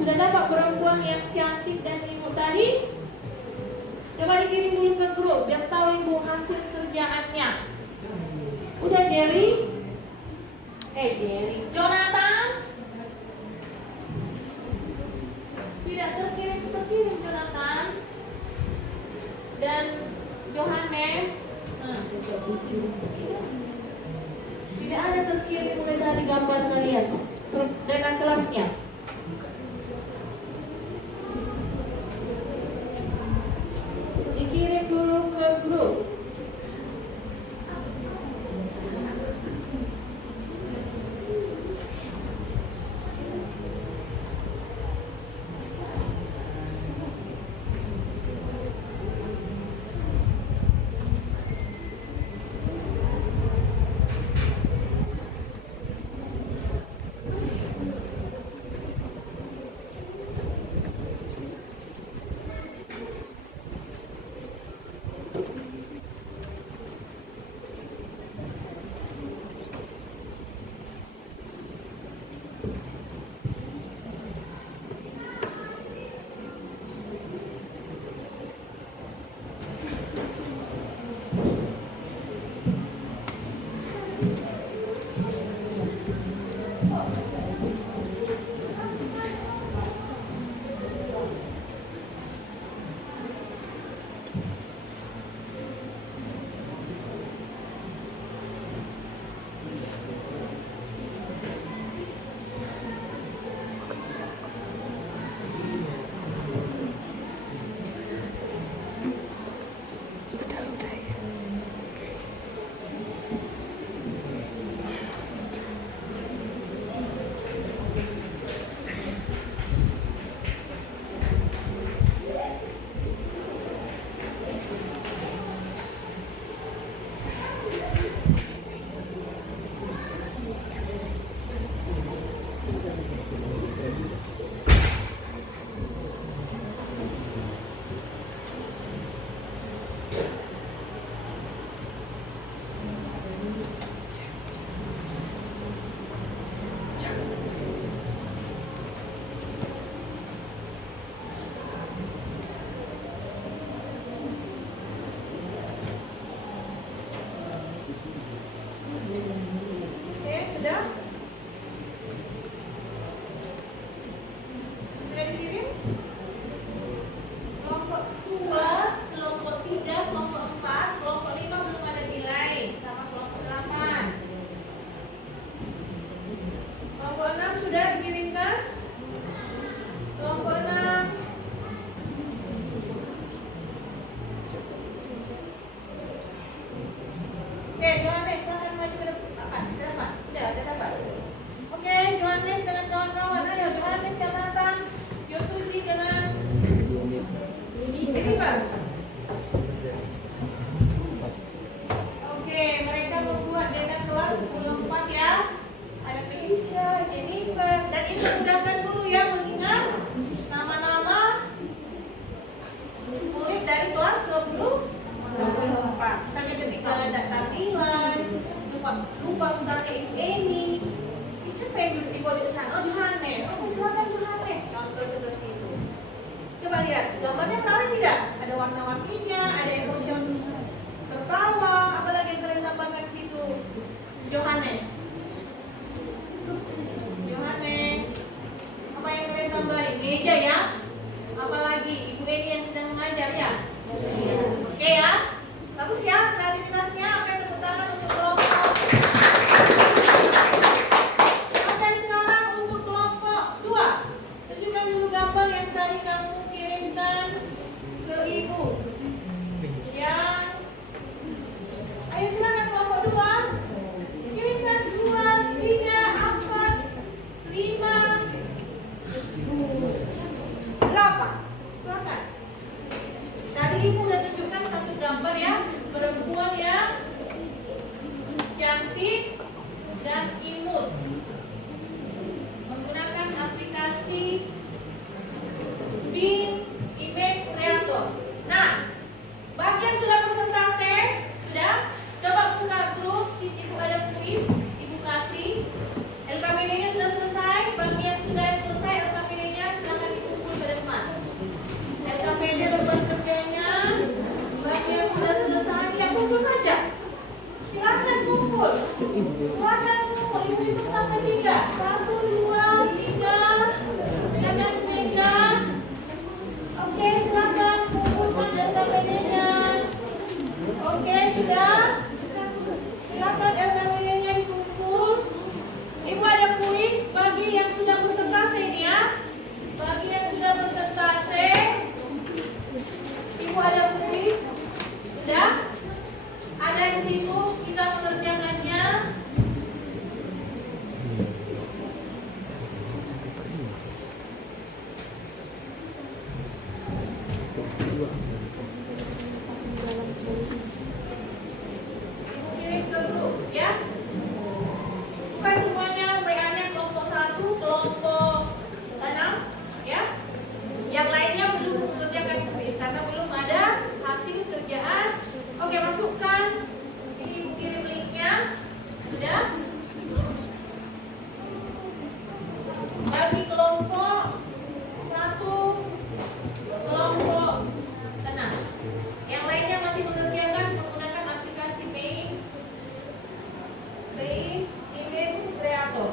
Sudah dapat perempuan yang cantik dan imut tadi? Coba dikirim dulu ke grup biar tahu ibu hasil kerjaannya. Udah Jerry? Jerry, Jonathan? Tidak terkirim Jonathan dan Johannes. Tidak ada terkirim mulai dari gambar kalian dengan kelasnya. Dikirim dulu ke grup. Coba lihat, gambarnya menarik tidak? Ada warna-warninya, ada emosi tertawa, apalagi yang kalian tambahkan di situ? Yohanes. Apa yang kalian tambahin? Meja ya? Apalagi Ibu Eni yang sedang mengajar ya? Oke ya? Bagus ya kreativitasnya. Oke, tepuk tangan untuk kelompok. Oke, sekarang untuk kelompok 2. Tunjukkan dulu gambar yang tadi kamu kirimkan ke Ibu. Ayo silakan kelompok 2. Kirimkan 2, 3, 4, 5, 8. Silakan. Tadi Ibu udah tunjukkan satu gambar ya, perempuan yang cantik dan imut menggunakan aplikasi Bing Image Creator. Nah, bagi yang sudah presentasi, sudah coba buka grup, Ibu ada kuis, Ibu kasih. LKPD-nya sudah selesai. Bagi yang sudah selesai LKPD-nya silakan dikumpul ke depan. LKPD beban kerjanya. Bagi yang sudah selesai ya kumpul saja. Silakan kumpul. Silakan kumpul. Ibu hitung sampai 3. 1, 2, 3. Jangan meja. Oke, silakan kumpulkan LKPD-nya. Oke, sudah. Silakan LKPD-nya dikumpul. Ibu ada kuis bagi yang sudah presentasi ini ya. Bagi yang sudah presentasi, Ibu ada kuis. Sudah? Ada di situ, kita mengerjakannya. Ibu kirim ke grup ya. Bukan semuanya WA-nya kelompok 1, kelompok 6 ya. Yang lainnya belum mengerjakan kuis karena belum ada hasil kerjaan. Oke, masukkan. Ini Ibu kirim linknya. Sudah? Bagi kelompok 1, kelompok 6. Yang lainnya masih mengerjakan menggunakan aplikasi Bing Image Creator.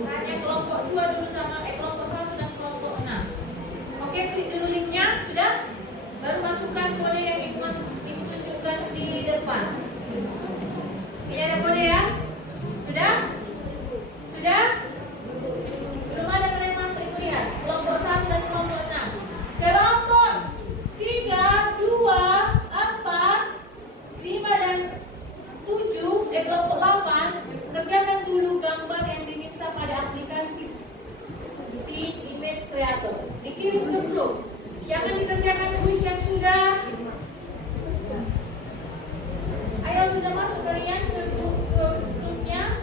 Hanya kelompok 2 dulu sama kelompok 1 dan kelompok 6. Oke, klik dulu linknya, sudah? Baru masukkan kode yang Ibu tunjukkan di depan. Ini ada kode ya? Sudah? Sudah? Belum ada kalian masuk, Ibu lihat. Kelompok 1 dan kelompok 6. Kelompok 3, 2, 4, 5 dan 7, kelompok 8, kerjakan dulu gambar yang diminta pada aplikasi Bing Image Creator. Dikirim ke grup. Jangan dikerjakan kuis yang sudah. Ayo, sudah masuk kalian ke grupnya.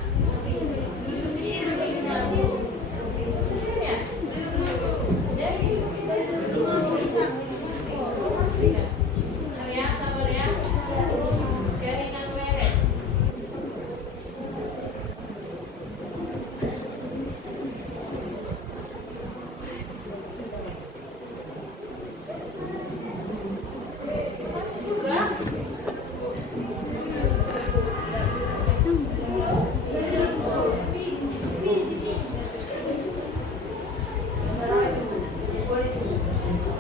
Sabar ya. Jaringan leret. Masuk juga.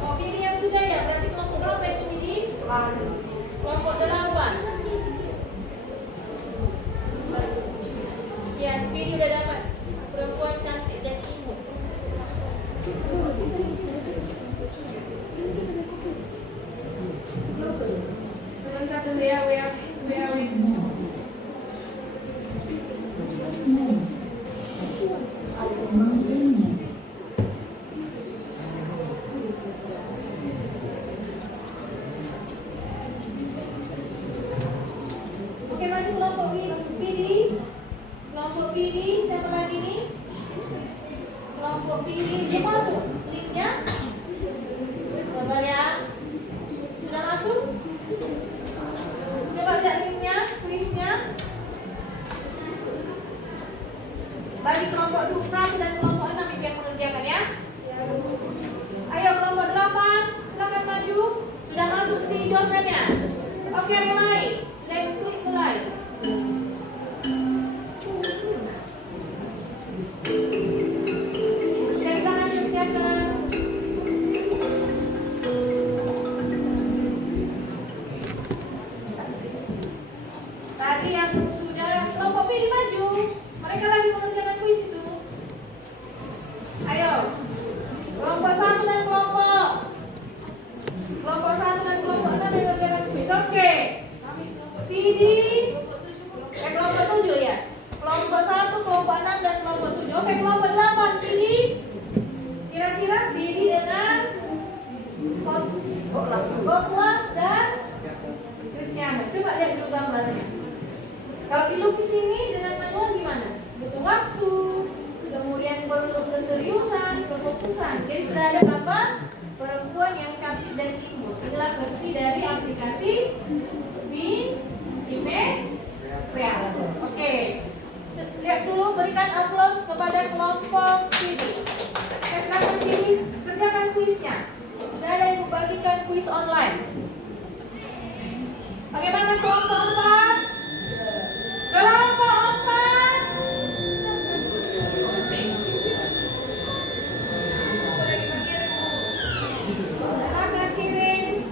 Oke, ini yang sudah ya. Berarti kelompok berapa itu ini? Kelompok 8. Ya, Speedy udah dapat. Perempuan cantik dan imut. Sebentar dulu ya, WA. Oke, maju kelompok pilih. Kelompok pilih, siapa lagi nih? Kelompok pilih, dia masuk. Linknya. Coba ya. Sudah masuk? Coba lihat linknya, kuisnya. Bagi kelompok 1 dan kelompok 6 yang mengerjakan ya. Ayo kelompok 8, silakan maju. Sudah masuk si dosennya. Oke, mulai. Sudah klik mulai. Silakan kerjakan. Tadi yang sudah kelompok pilih maju. Mereka lagi mengerjakan kuis itu. Ayo. Kelompok 1 dan kelompok 1 dan kelompok 6 yang mengerjakan kuis. Oke. Pilih. Kelompok 7 ya. Kelompok 1, kelompok 6 dan kelompok 7. Oke, kelompok 8 pilih. Kira-kira pilih dengan Boklas dan Cristiano. Coba lihat dulu gambarnya. Kalau dilukis ini dengan manual gimana? Butuh waktu, kemudian perlu keseriusan, kefokusan. Jadi sudah ada gambar perempuan yang cantik dan imut. Inilah versi dari aplikasi Image Real. Oke. Lihat dulu, berikan aplaus kepada kelompok ini. Silakan pilih, kerjakan kuisnya. Sudah ada yang membagikan kuis online. Bagaimana kelompok 4? Kelompok 4. Silakan kirim.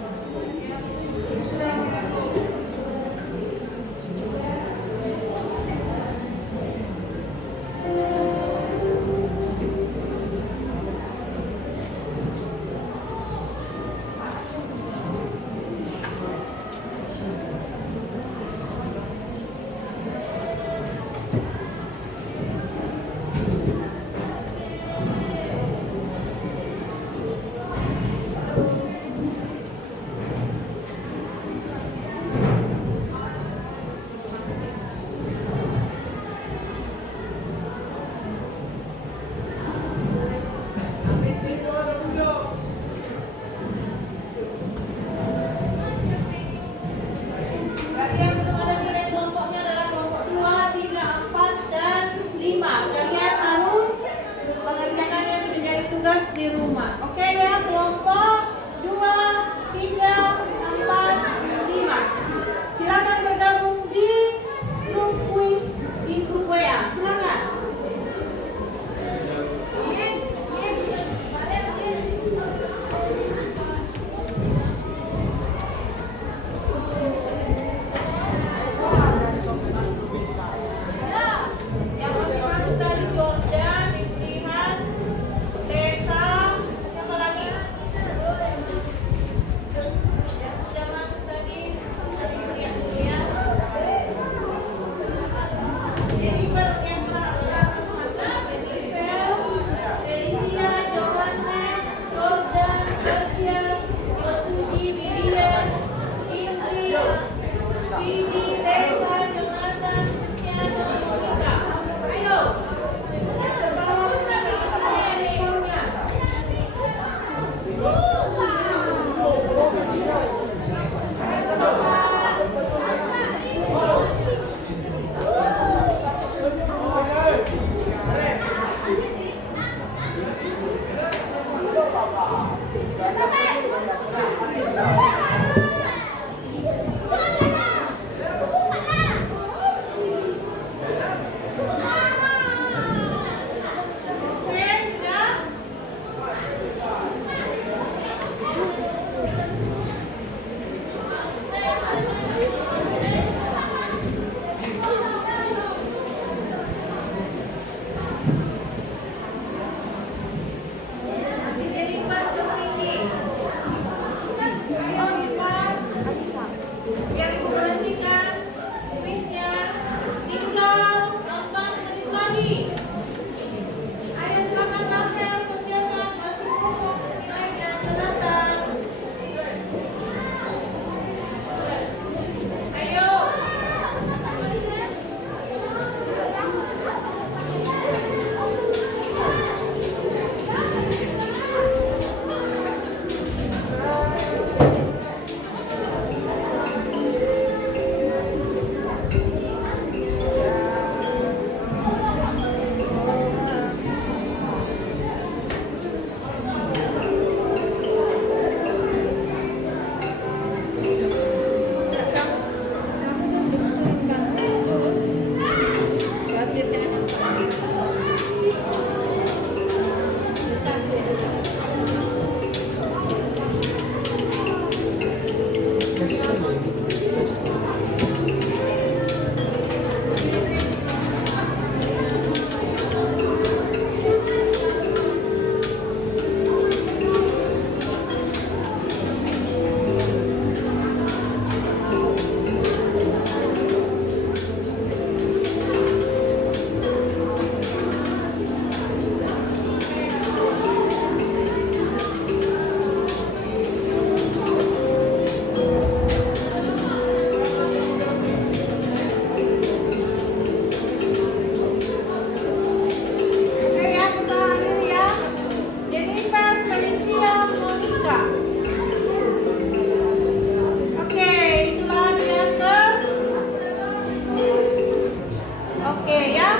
Oke ya.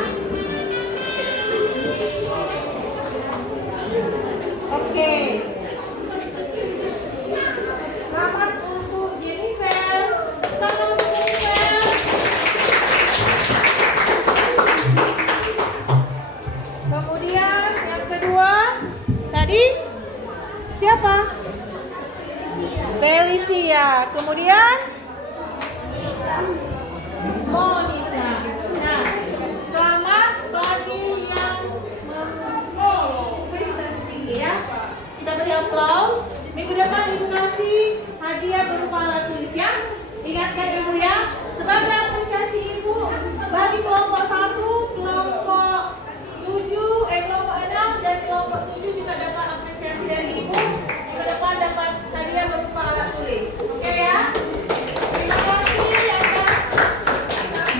Oke. Selamat untuk Jennifer. Selamat untuk Jennifer. Kemudian yang kedua tadi siapa? Felicia. Kemudian Monica. Nah, selamat bagi yang kuis tertinggi ya. Kita beri aplaus. Minggu depan Ibu kasih hadiah berupa alat tulis ya. Ingatkan Ibu ya, sebagai apresiasi Ibu bagi kelompok 1, kelompok 7, kelompok 6 dan kelompok 7 juga dapat apresiasi dari Ibu. Minggu depan dapat hadiah berupa alat tulis. Oke ya. Terima kasih atas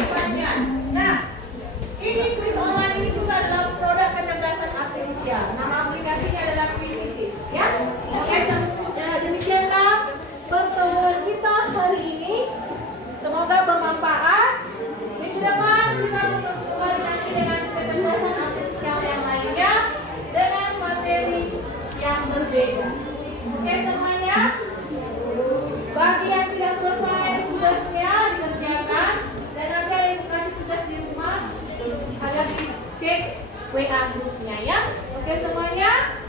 banyak. Nah, ini kuis online ini juga adalah produk kecerdasan artifisial. Nama aplikasinya adalah Quizizz ya. Oke, demikianlah pertemuan kita hari ini. Semoga bermanfaat. Minggu depan kita kembali nanti dengan kecerdasan artifisial yang lainnya dengan materi yang berbeda. Oke semuanya. Bagi yang tidak selesai tugasnya dikerjakan dan nanti ada yang kasih tugas di rumah agar dicek WA grupnya ya. Oke semuanya.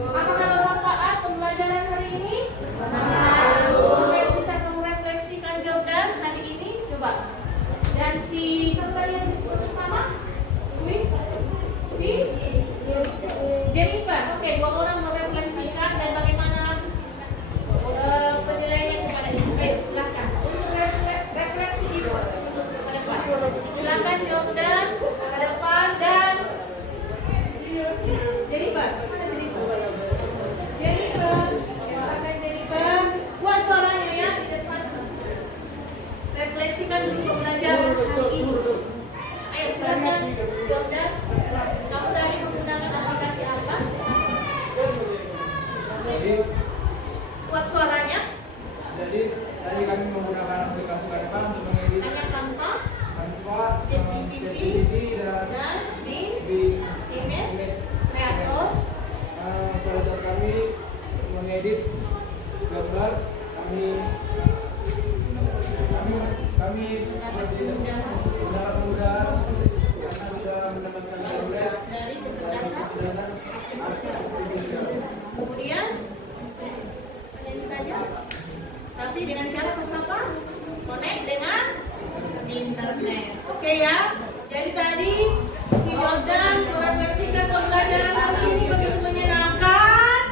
Apakah bermanfaat pembelajaran hari ini? Apa yang bisa kamu refleksikan Jordan hari ini? Coba. Dan si siapa tadi yang pertama? Kuis? Si Jennifer. Oke, 2 orang merefleksikan dan bagaimana penilaiannya kepada Ibu. Silakan. Untuk refleksi Ibu ke depan. Silakan Jordan ke depan dan Jennifer. Mana Jennifer? Jennifer. Silakan Jennifer. Buat suaranya ya di depan. Refleksikan dulu pembelajaran hari ini. Ayo silakan Jordan. Kamu tadi menggunakan aplikasi apa? Jadi, Buat suaranya. jadi tadi kami menggunakan aplikasi Canva untuk mengedit Hanya Canva, Canva, ChatGPT, dan dan Bing Image Creator. pada saat kami mengedit gambar, kami seperti itu mendapat kemudahan karena sudah mendapatkan gambar Dari kecerdasan. Kemudian hanya itu saja. Tapi dengan syarat harus apa? Connect dengan internet. Oke ya. Jadi tadi si Jordan merefleksikan pembelajaran hari ini begitu menyenangkan.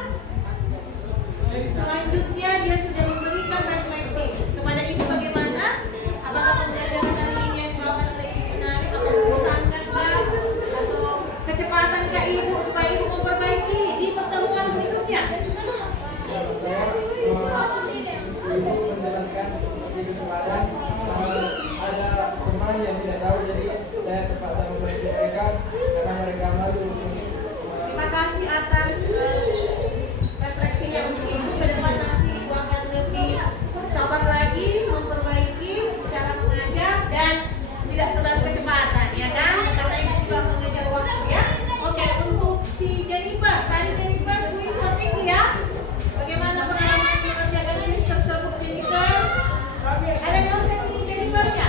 Selanjutnya dia sudah memberikan refleksi kepada Ibu bagaimana? Apakah pembelajaran hari ini yang dibawakan oleh Ibu menarik atau membosankan atau kecepatan ke Ibu supaya Ibu memperbaiki di pertemuan berikutnya? saya menjelaskan seperti kemarin ada teman yang tidak tahu, jadi saya terpaksa membantu mereka karena mereka malu. Terima kasih atas refleksinya untuk Ibu. Ke depan nanti Ibu akan lebih sabar lagi memperbaiki cara mengajar dan tidak terlalu kecepatan, ya kan? Karena Ibu juga mengejar waktu ya. Oke, untuk si Jennifer, tadi Jennifer kuis topik ya. Bagaimana pengalaman mengerjakan kuis tersebut Jennifer? Ada nyontek ini Jennifernya?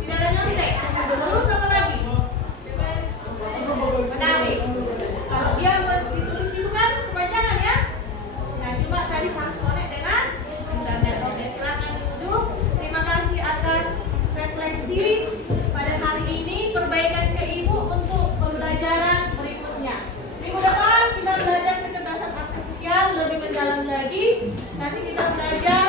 Tidak ada nyontek? Terus apa lagi? Menarik. Kalau dia ditulis itu kan kepanjangan ya. Nah coba tadi harus connect dengan internet. Oke silakan duduk. Terima kasih atas refleksi pada hari ini. Perbaikan ke Ibu untuk pembelajaran berikutnya. Minggu depan kita belajar kecerdasan artifisial lebih mendalam lagi. Nanti kita belajar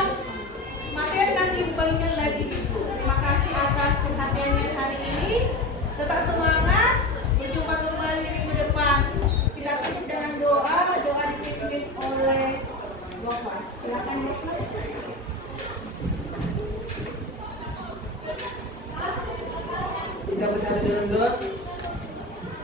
materi nanti Ibu bagikan lagi Ibu. Terima kasih atas perhatiannya hari ini. Tetap semangat. Berjumpa kembali minggu depan. Kita tutup dengan doa dipimpin oleh Gofas. Silakan Gofas. Kita bersama dalam doa.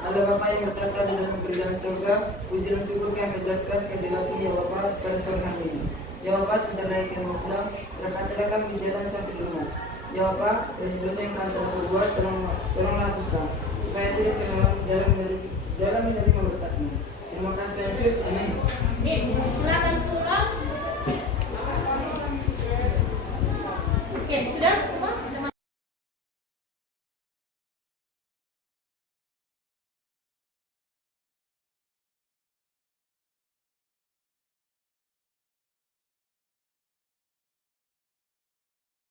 Allah Bapa yang bertata di dalam kerajaan surga, puji dan syukur kami panjatkan kehadiratmu ya Bapa pada sore hari ini. Ya Bapa, sebentar lagi kami pulang, berkatilah kami di jalan sampai di rumah. Ya Bapa, dosa yang telah aku buat, tolonglah hapuskan, supaya tidak dalam menerima berkat-Mu. Terima kasih Yesus, amin. Amin.